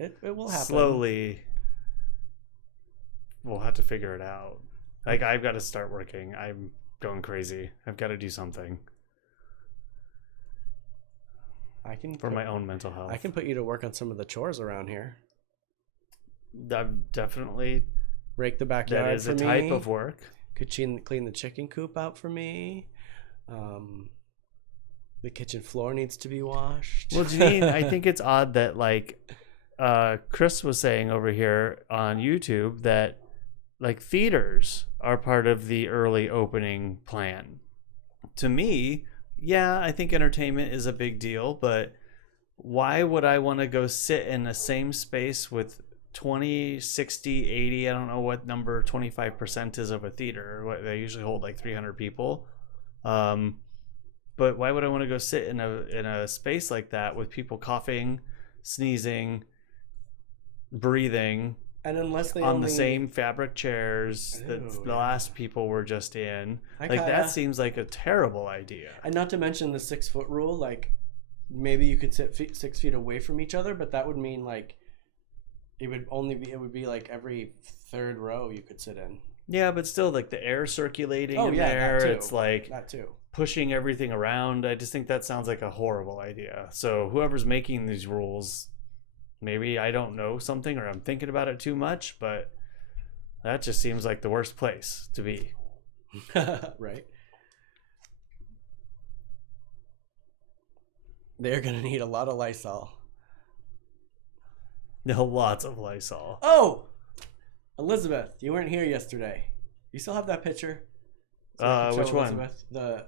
happen. Slowly, we'll have to figure it out. Like, I've got to start working. I'm going crazy. I've got to do something. For my own mental health. I can put you to work on some of the chores around here. I've definitely... Rake the backyard for me. That is a type of work. Could clean the chicken coop out for me. The kitchen floor needs to be washed. Well, Janine, I think it's odd that, like, Chris was saying over here on YouTube that, like, theaters are part of the early opening plan. To me, yeah, I think entertainment is a big deal, but why would I want to go sit in the same space with 20, 60, 80, I don't know what number 25% is of a theater. They usually hold like 300 people. But why would I want to go sit in a space like that with people coughing, sneezing, breathing, and unless they on the same fabric chairs that the last people were just in? That seems like a terrible idea. And not to mention the 6-foot rule. Like, maybe you could sit 6 feet away from each other, but that would mean like it would be like every third row you could sit in. Yeah, but still, like the air circulating in there, it's like that too. Pushing everything around. I just think that sounds like a horrible idea. So whoever's making these rules, maybe I don't know something or I'm thinking about it too much, but that just seems like the worst place to be. Right. They're going to need a lot of Lysol. No, lots of Lysol. Oh! Elizabeth, you weren't here yesterday. You still have that picture? Which one? Elizabeth, the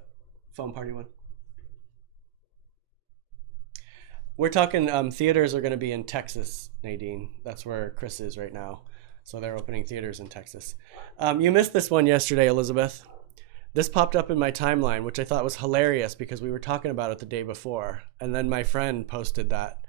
foam party one. We're talking theaters are going to be in Texas, Nadine. That's where Chris is right now. So they're opening theaters in Texas. You missed this one yesterday, Elizabeth. This popped up in my timeline, which I thought was hilarious because we were talking about it the day before. And then my friend posted that.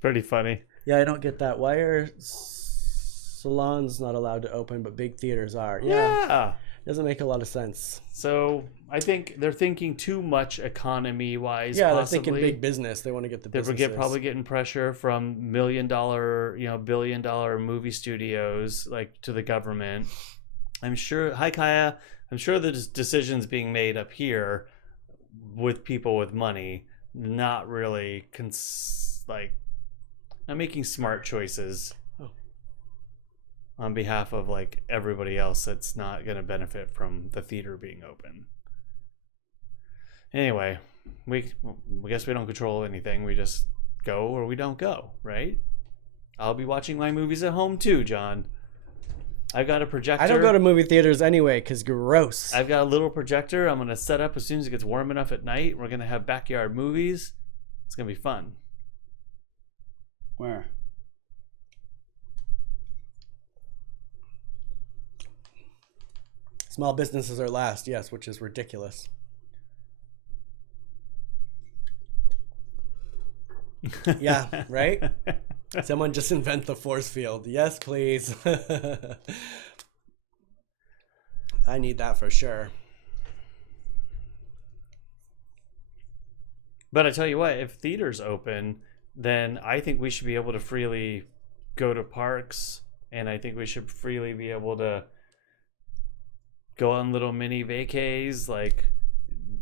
Pretty funny. Yeah, I don't get that. Why are salons not allowed to open, but big theaters are? Yeah. Doesn't make a lot of sense. So I think they're thinking too much economy-wise. Yeah, possibly. they're thinking big business. They want to get the businesses. They're probably getting pressure from $1 million, billion-dollar movie studios, like to the government. I'm sure. Hi, Kaya. I'm sure the decisions being made up here with people with money, not really not making smart choices on behalf of like everybody else that's not going to benefit from the theater being open. Anyway, we guess we don't control anything. We just go or we don't go, right? I'll be watching my movies at home too, John. I've got a projector. I don't go to movie theaters anyway because gross. I've got a little projector. I'm going to set up as soon as it gets warm enough at night. We're going to have backyard movies. It's going to be fun. Where? Small businesses are last, yes, which is ridiculous. Yeah, right? Someone just invent the force field. Yes, please. I need that for sure. But I tell you what, if theaters open, then I think we should be able to freely go to parks, and I think we should freely be able to go on little mini vacays like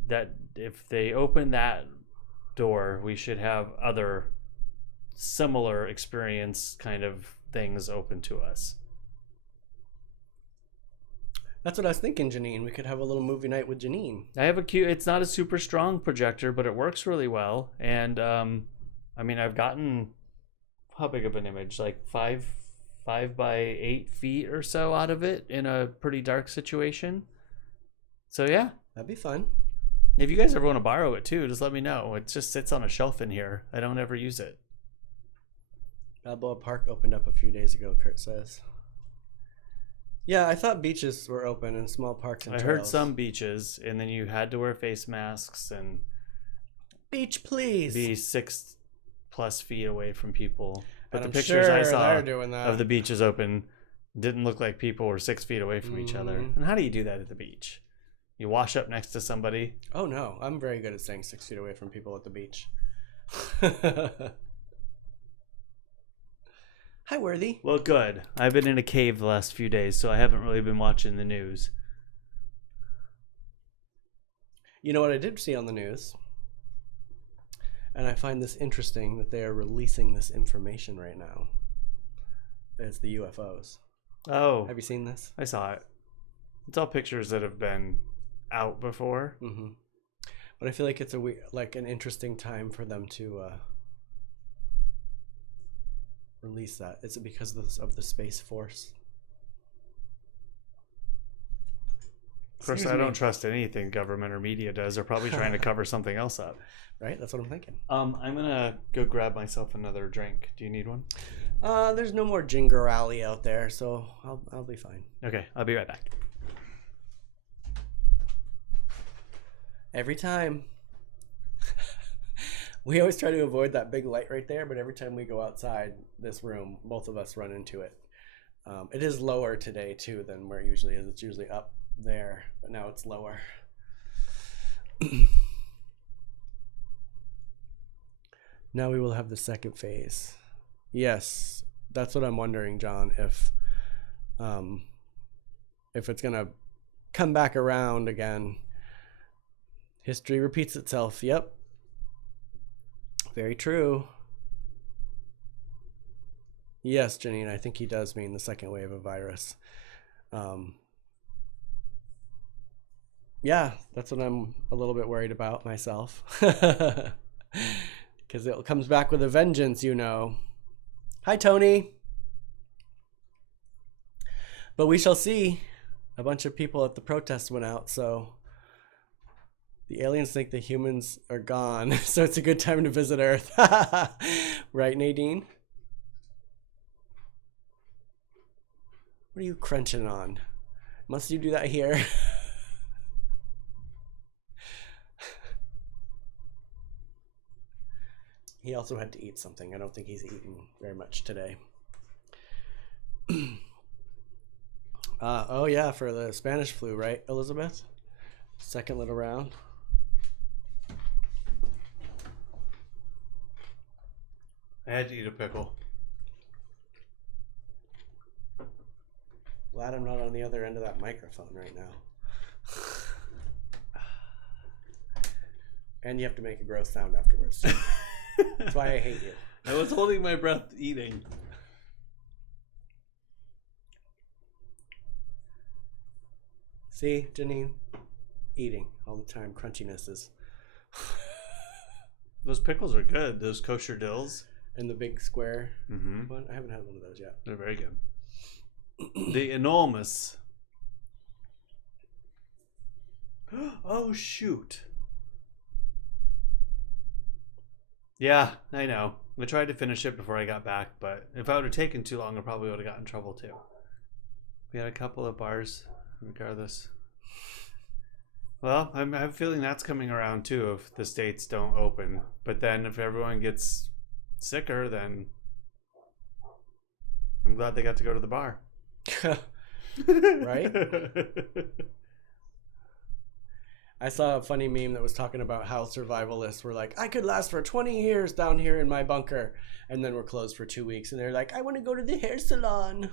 that. If they open that door, we should have other similar experience kind of things open to us. That's what I was thinking, Janine. We could have a little movie night with Janine. I have a cute, it's not a super strong projector, but it works really well. And I mean, I've gotten, how big of an image? Like 5 by 8 feet or so out of it in a pretty dark situation. So yeah, that'd be fun. If you guys ever want to borrow it too, just let me know. It just sits on a shelf in here. I don't ever use it. Balboa Park opened up a few days ago, Kurt says. Yeah, I thought beaches were open and small parks and I trails. heard some beaches, and then you had to wear face masks and beach, please. Be 6+ feet away from people. But and the I'm pictures sure I saw doing that. of the beaches open didn't look like people were 6 feet away from each other. And how do you do that at the beach? You wash up next to somebody? Oh no, I'm very good at staying 6 feet away from people at the beach. Hi, Worthy. Well, good. I've been in a cave the last few days, so I haven't really been watching the news. You know what I did see on the news? And I find this interesting that they are releasing this information right now. It's the UFOs. Oh. Have you seen this? I saw it. It's all pictures that have been out before. Mm-hmm. But I feel like it's an interesting time for them to release that. Is it because of the Space Force? Of course, I don't trust anything government or media does. They're probably trying to cover something else up. Right? That's what I'm thinking. I'm going to go grab myself another drink. Do you need one? There's no more Ginger Ale out there, so I'll be fine. Okay, I'll be right back. Every time. We always try to avoid that big light right there, but every time we go outside this room, both of us run into it. It is lower today, too, than where it usually is. It's usually up there, but now it's lower. Now we will have the second phase. Yes, that's what I'm wondering, John, if it's going to come back around again. History repeats itself. Yep. Very true. Yes, Janine, I think he does mean the second wave of virus. Yeah, that's what I'm a little bit worried about myself. Because it comes back with a vengeance, you know. Hi, Tony. But we shall see. A bunch of people at the protest went out, so the aliens think the humans are gone, so it's a good time to visit Earth. Right, Nadine? What are you crunching on? Must you do that here? He also had to eat something. I don't think he's eaten very much today. Oh yeah, for the Spanish flu, right, Elizabeth? Second little round. I had to eat a pickle. Glad I'm not on the other end of that microphone right now. And you have to make a gross sound afterwards. That's why I hate you. I was holding my breath eating. See, Janine? Eating all the time. Crunchiness is. Those pickles are good. Those kosher dills. And the big square Mm-hmm. one. I haven't had one of those yet. They're very good. The enormous. Oh, shoot. Yeah, I know. I tried to finish it before I got back, but if I would have taken too long, I probably would have gotten in trouble too. We had a couple of bars, regardless. Well, I'm feeling that's coming around too if the states don't open. But then if everyone gets sicker, then I'm glad they got to go to the bar. Right? I saw a funny meme that was talking about how survivalists were like, I could last for 20 years down here in my bunker. And then we're closed for 2 weeks. And they're like, I want to go to the hair salon.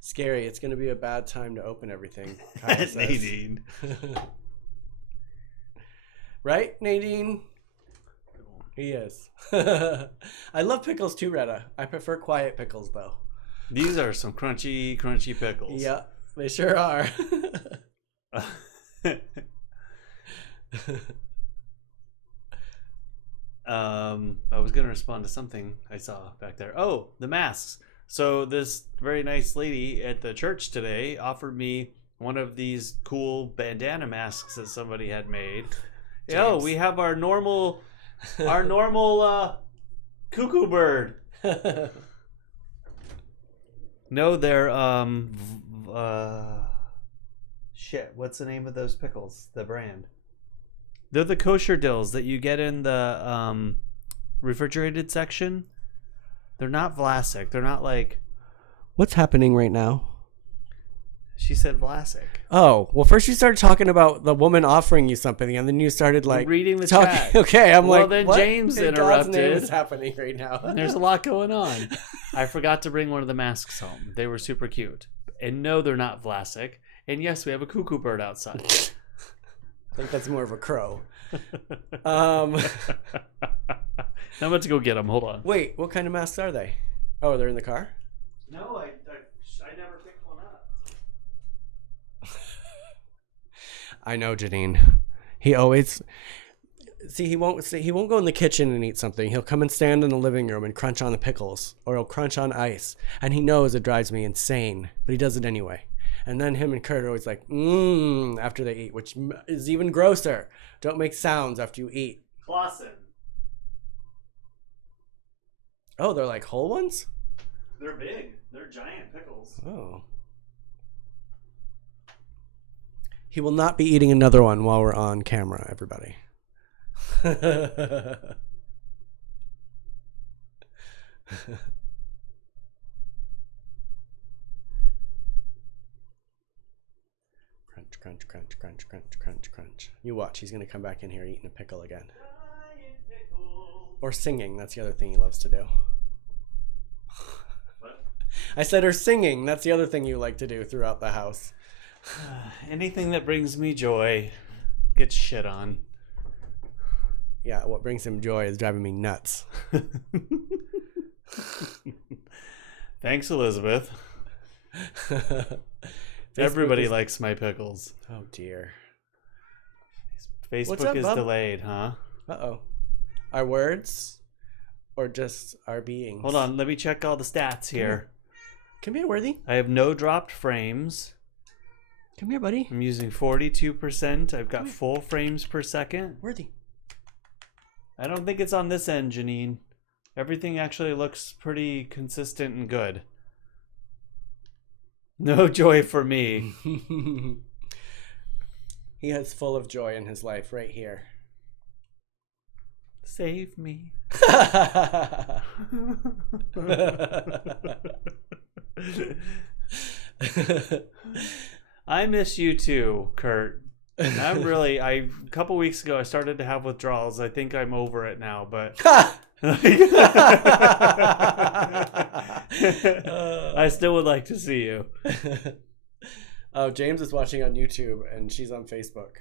Scary. It's going to be a bad time to open everything. Nadine. Right, Nadine? He is. I love pickles too, Retta. I prefer quiet pickles, though. These are some crunchy pickles. Yeah, they sure are. I was going to respond to something I saw back there. Oh, the masks. So this very nice lady at the church today offered me one of these cool bandana masks that somebody had made. Oh, we have our normal cuckoo bird. No, they're shit. What's the name of those pickles? The brand. They're the kosher dills that you get in the refrigerated section. They're not Vlasic. They're not like. What's happening right now? She said Vlasic. Oh, well, first you started talking about the woman offering you something, and then you started like reading the chat. Okay, I'm well, like, then what James in interrupted. God's name is happening right now? There's a lot going on. I forgot to bring one of the masks home. They were super cute. And no, they're not Vlasic. And yes, we have a cuckoo bird outside. I think that's more of a crow. I'm about to go get them. Hold on. Wait, what kind of masks are they? Oh, they're in the car? No, I never picked one up. I know, Janine. He always he won't go in the kitchen and eat something. He'll come and stand in the living room and crunch on the pickles, or he'll crunch on ice. And he knows it drives me insane, but he does it anyway. And then him and Kurt are always like, after they eat, which is even grosser. Don't make sounds after you eat. Clausen. Oh, they're like whole ones? They're big. They're giant pickles. Oh. He will not be eating another one while we're on camera, everybody. Crunch, crunch, crunch, crunch, crunch, crunch. You watch, he's going to come back in here eating a pickle again. Or singing, that's the other thing he loves to do. What? I said, or singing, that's the other thing you like to do throughout the house. Anything that brings me joy gets shit on. Yeah, what brings him joy is driving me nuts. Thanks, Elizabeth. Everybody likes my pickles. Oh, dear. Facebook is delayed, huh? Uh-oh. Our words? Or just our beings? Hold on, let me check all the stats here. Come here, Worthy. I have no dropped frames. Come here, buddy. I'm using 42%. I've got full frames per second. Worthy. I don't think it's on this end, Janine. Everything actually looks pretty consistent and good. No joy for me. He has full of joy in his life right here. Save me. I miss you too, Kurt. A couple weeks ago I started to have withdrawals. I think I'm over it now, but I still would like to see you. Oh, James is watching on YouTube and she's on Facebook.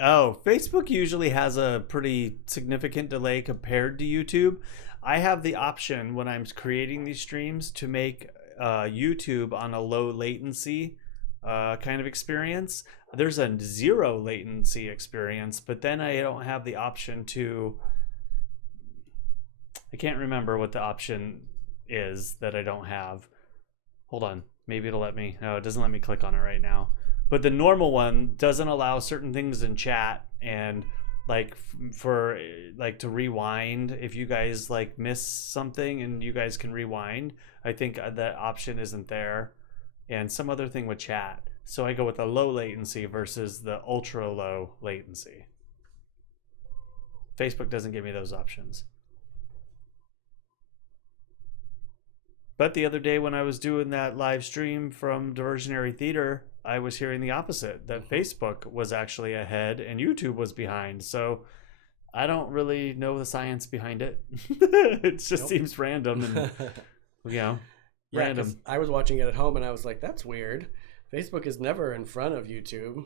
Oh, Facebook usually has a pretty significant delay compared to YouTube. I have the option when I'm creating these streams to make YouTube on a low latency kind of experience. There's a 0 latency experience, but then I don't have the option to... I can't remember what the option is that I don't have. Hold on. Maybe it'll let me... No, it doesn't let me click on it right now. But the normal one doesn't allow certain things in chat, and like for like to rewind if you guys like miss something and you guys can rewind. I think that option isn't there, and some other thing with chat. So I go with a low latency versus the ultra low latency. Facebook doesn't give me those options. But the other day when I was doing that live stream from Diversionary Theater, I was hearing the opposite, that Facebook was actually ahead and YouTube was behind. So I don't really know the science behind it. It just seems random and, random. I was watching it at home and I was like, that's weird. Facebook is never in front of YouTube.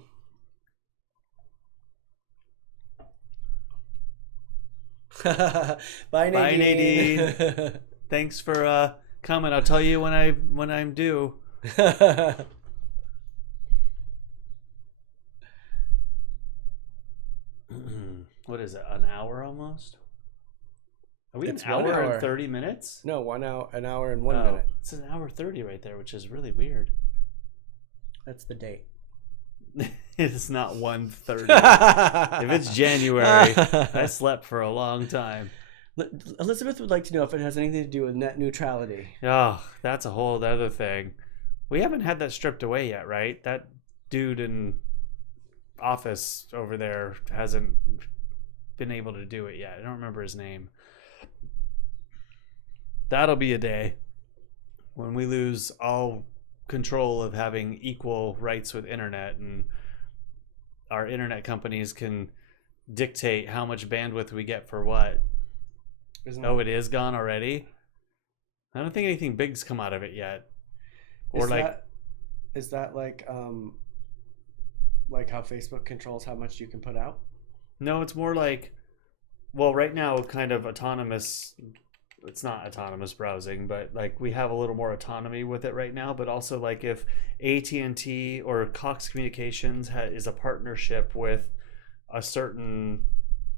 Bye, Nadine. Bye, Nadine. Thanks for coming. I'll tell you when I'm due. What is it? An hour almost? Are we It's an hour 1 hour and 30 minutes? No, 1 hour, an hour and 1 minute. It's an hour 30 right there, which is really weird. That's the date. It's not 1:30. If it's January, I slept for a long time. Elizabeth would like to know if it has anything to do with net neutrality. Oh, that's a whole other thing. We haven't had that stripped away yet, right? That dude in office over there hasn't been able to do it yet. I don't remember his name. That'll be a day when we lose all control of having equal rights with internet, and our internet companies can dictate how much bandwidth we get for what. It is gone already? I don't think anything big's come out of it yet. Or is that like how Facebook controls how much you can put out? No, it's more like, well, right now kind of autonomous. It's not autonomous browsing, but like we have a little more autonomy with it right now. But also, like if AT&T or Cox Communications is a partnership with a certain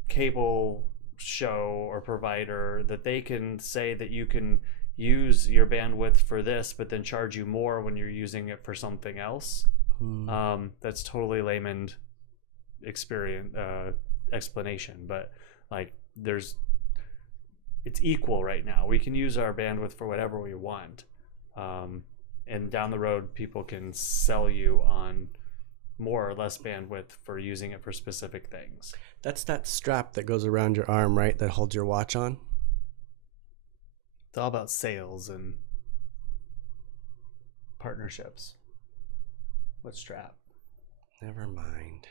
cable show or provider, that they can say that you can use your bandwidth for this, but then charge you more when you're using it for something else. That's totally layman explanation, but like it's equal right now. We can use our bandwidth for whatever we want, and down the road people can sell you on more or less bandwidth for using it for specific things. That's that strap that goes around your arm, right? That holds your watch on. It's all about sales and partnerships. What strap? Never mind.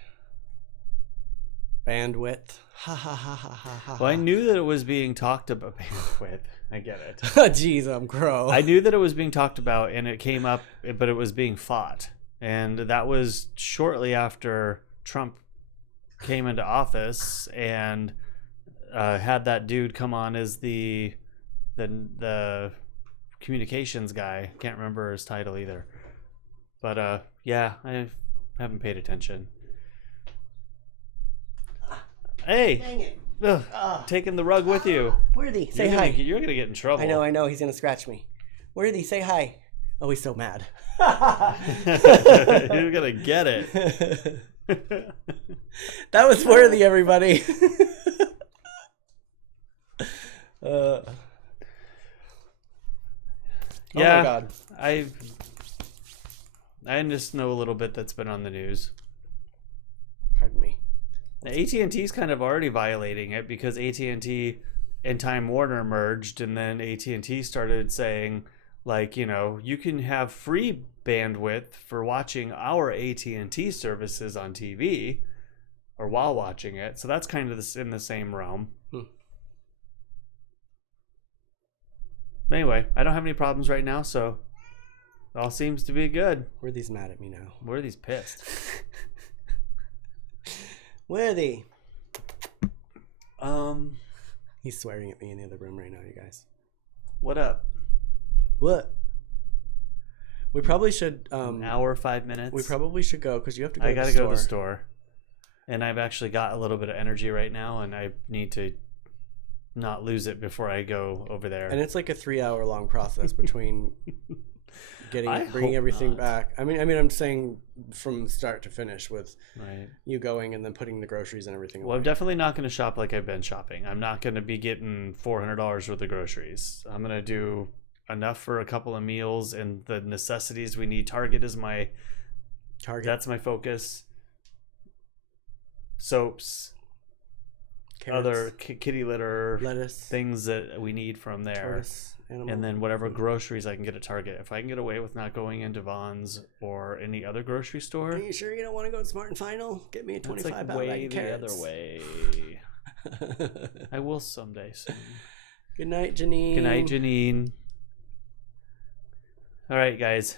Bandwidth. Ha ha ha ha ha ha. Well, I knew that it was being talked about. Bandwidth. I get it. Jeez, I'm crow. I knew that it was being talked about, and it came up, but it was being fought. And that was shortly after Trump came into office and had that dude come on as the communications guy. Can't remember his title either. But yeah, I haven't paid attention. Hey, dang it. Taking the rug with you. Worthy, say hi. You're gonna get in trouble. I know. He's gonna scratch me. Worthy, say hi. Oh, he's so mad. You're gonna get it. That was Worthy, everybody. Oh yeah, my God. I just know a little bit that's been on the news. Pardon me. AT&T's kind of already violating it because AT&T and Time Warner merged, and then AT&T started saying, like, you know, you can have free bandwidth for watching our AT&T services on TV or while watching it. So that's kind of in the same realm. Anyway, I don't have any problems right now, so it all seems to be good. Worthy's mad at me now. Worthy's pissed. Worthy. He's swearing at me in the other room right now, you guys. What up? What? We probably should... An hour, 5 minutes. We probably should go, because you have to go I gotta go to the store. And I've actually got a little bit of energy right now, and I need to not lose it before I go over there. And it's like a 3-hour long process between bringing everything back. I mean, I'm saying from start to finish with you going and then putting the groceries and everything away. Well, I'm definitely not going to shop like I've been shopping. I'm not going to be getting $400 worth of groceries. I'm going to do enough for a couple of meals and the necessities we need. Target is my target. That's my focus. Soaps. Carrots, other kitty litter, lettuce, things that we need from there, and then whatever groceries I can get at Target. If I can get away with not going into Vons or any other grocery store. Are you sure you don't want to go to Smart and Final? Get me a 25 pound bag of carrots. The other way. I will someday soon. Good night, Janine. Good night, Janine. All right, guys.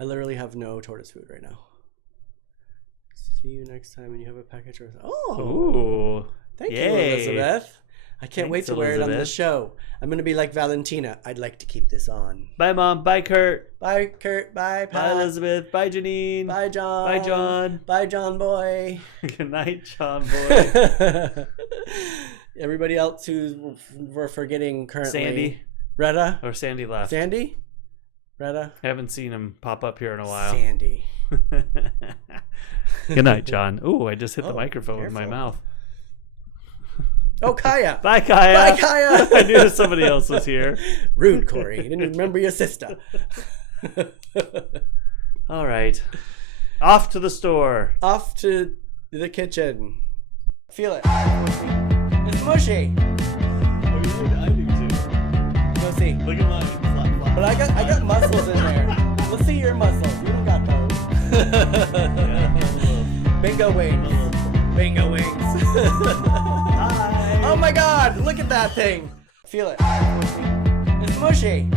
I literally have no tortoise food right now. See you next time, and you have a package. Ooh. Thank you, Elizabeth. I can't wait to wear it on the show. I'm going to be like Valentina. I'd like to keep this on. Bye, Mom. Bye, Kurt. Bye, Kurt. Bye, Pat. Bye, Elizabeth. Bye, Janine. Bye, John. Bye, John. Bye, John boy. Good night, John boy. Everybody else who we're forgetting currently. Sandy. Retta. Or Sandy left. Sandy? Retta? I haven't seen him pop up here in a while. Sandy. Good night, John. Ooh, I just hit the microphone with my mouth. Oh, Kaya. Bye, Kaya. Bye, Kaya. I knew somebody else was here. Rude, Cory. You didn't remember your sister. All right. Off to the store. Off to the kitchen. Feel it. It's mushy. I do too. Go see. Look at mine. But I got muscles in there. Let's see your muscles. You don't got those. Bingo wings. Bingo wings. Hi. Oh my God! Look at that thing. Feel it. It's mushy.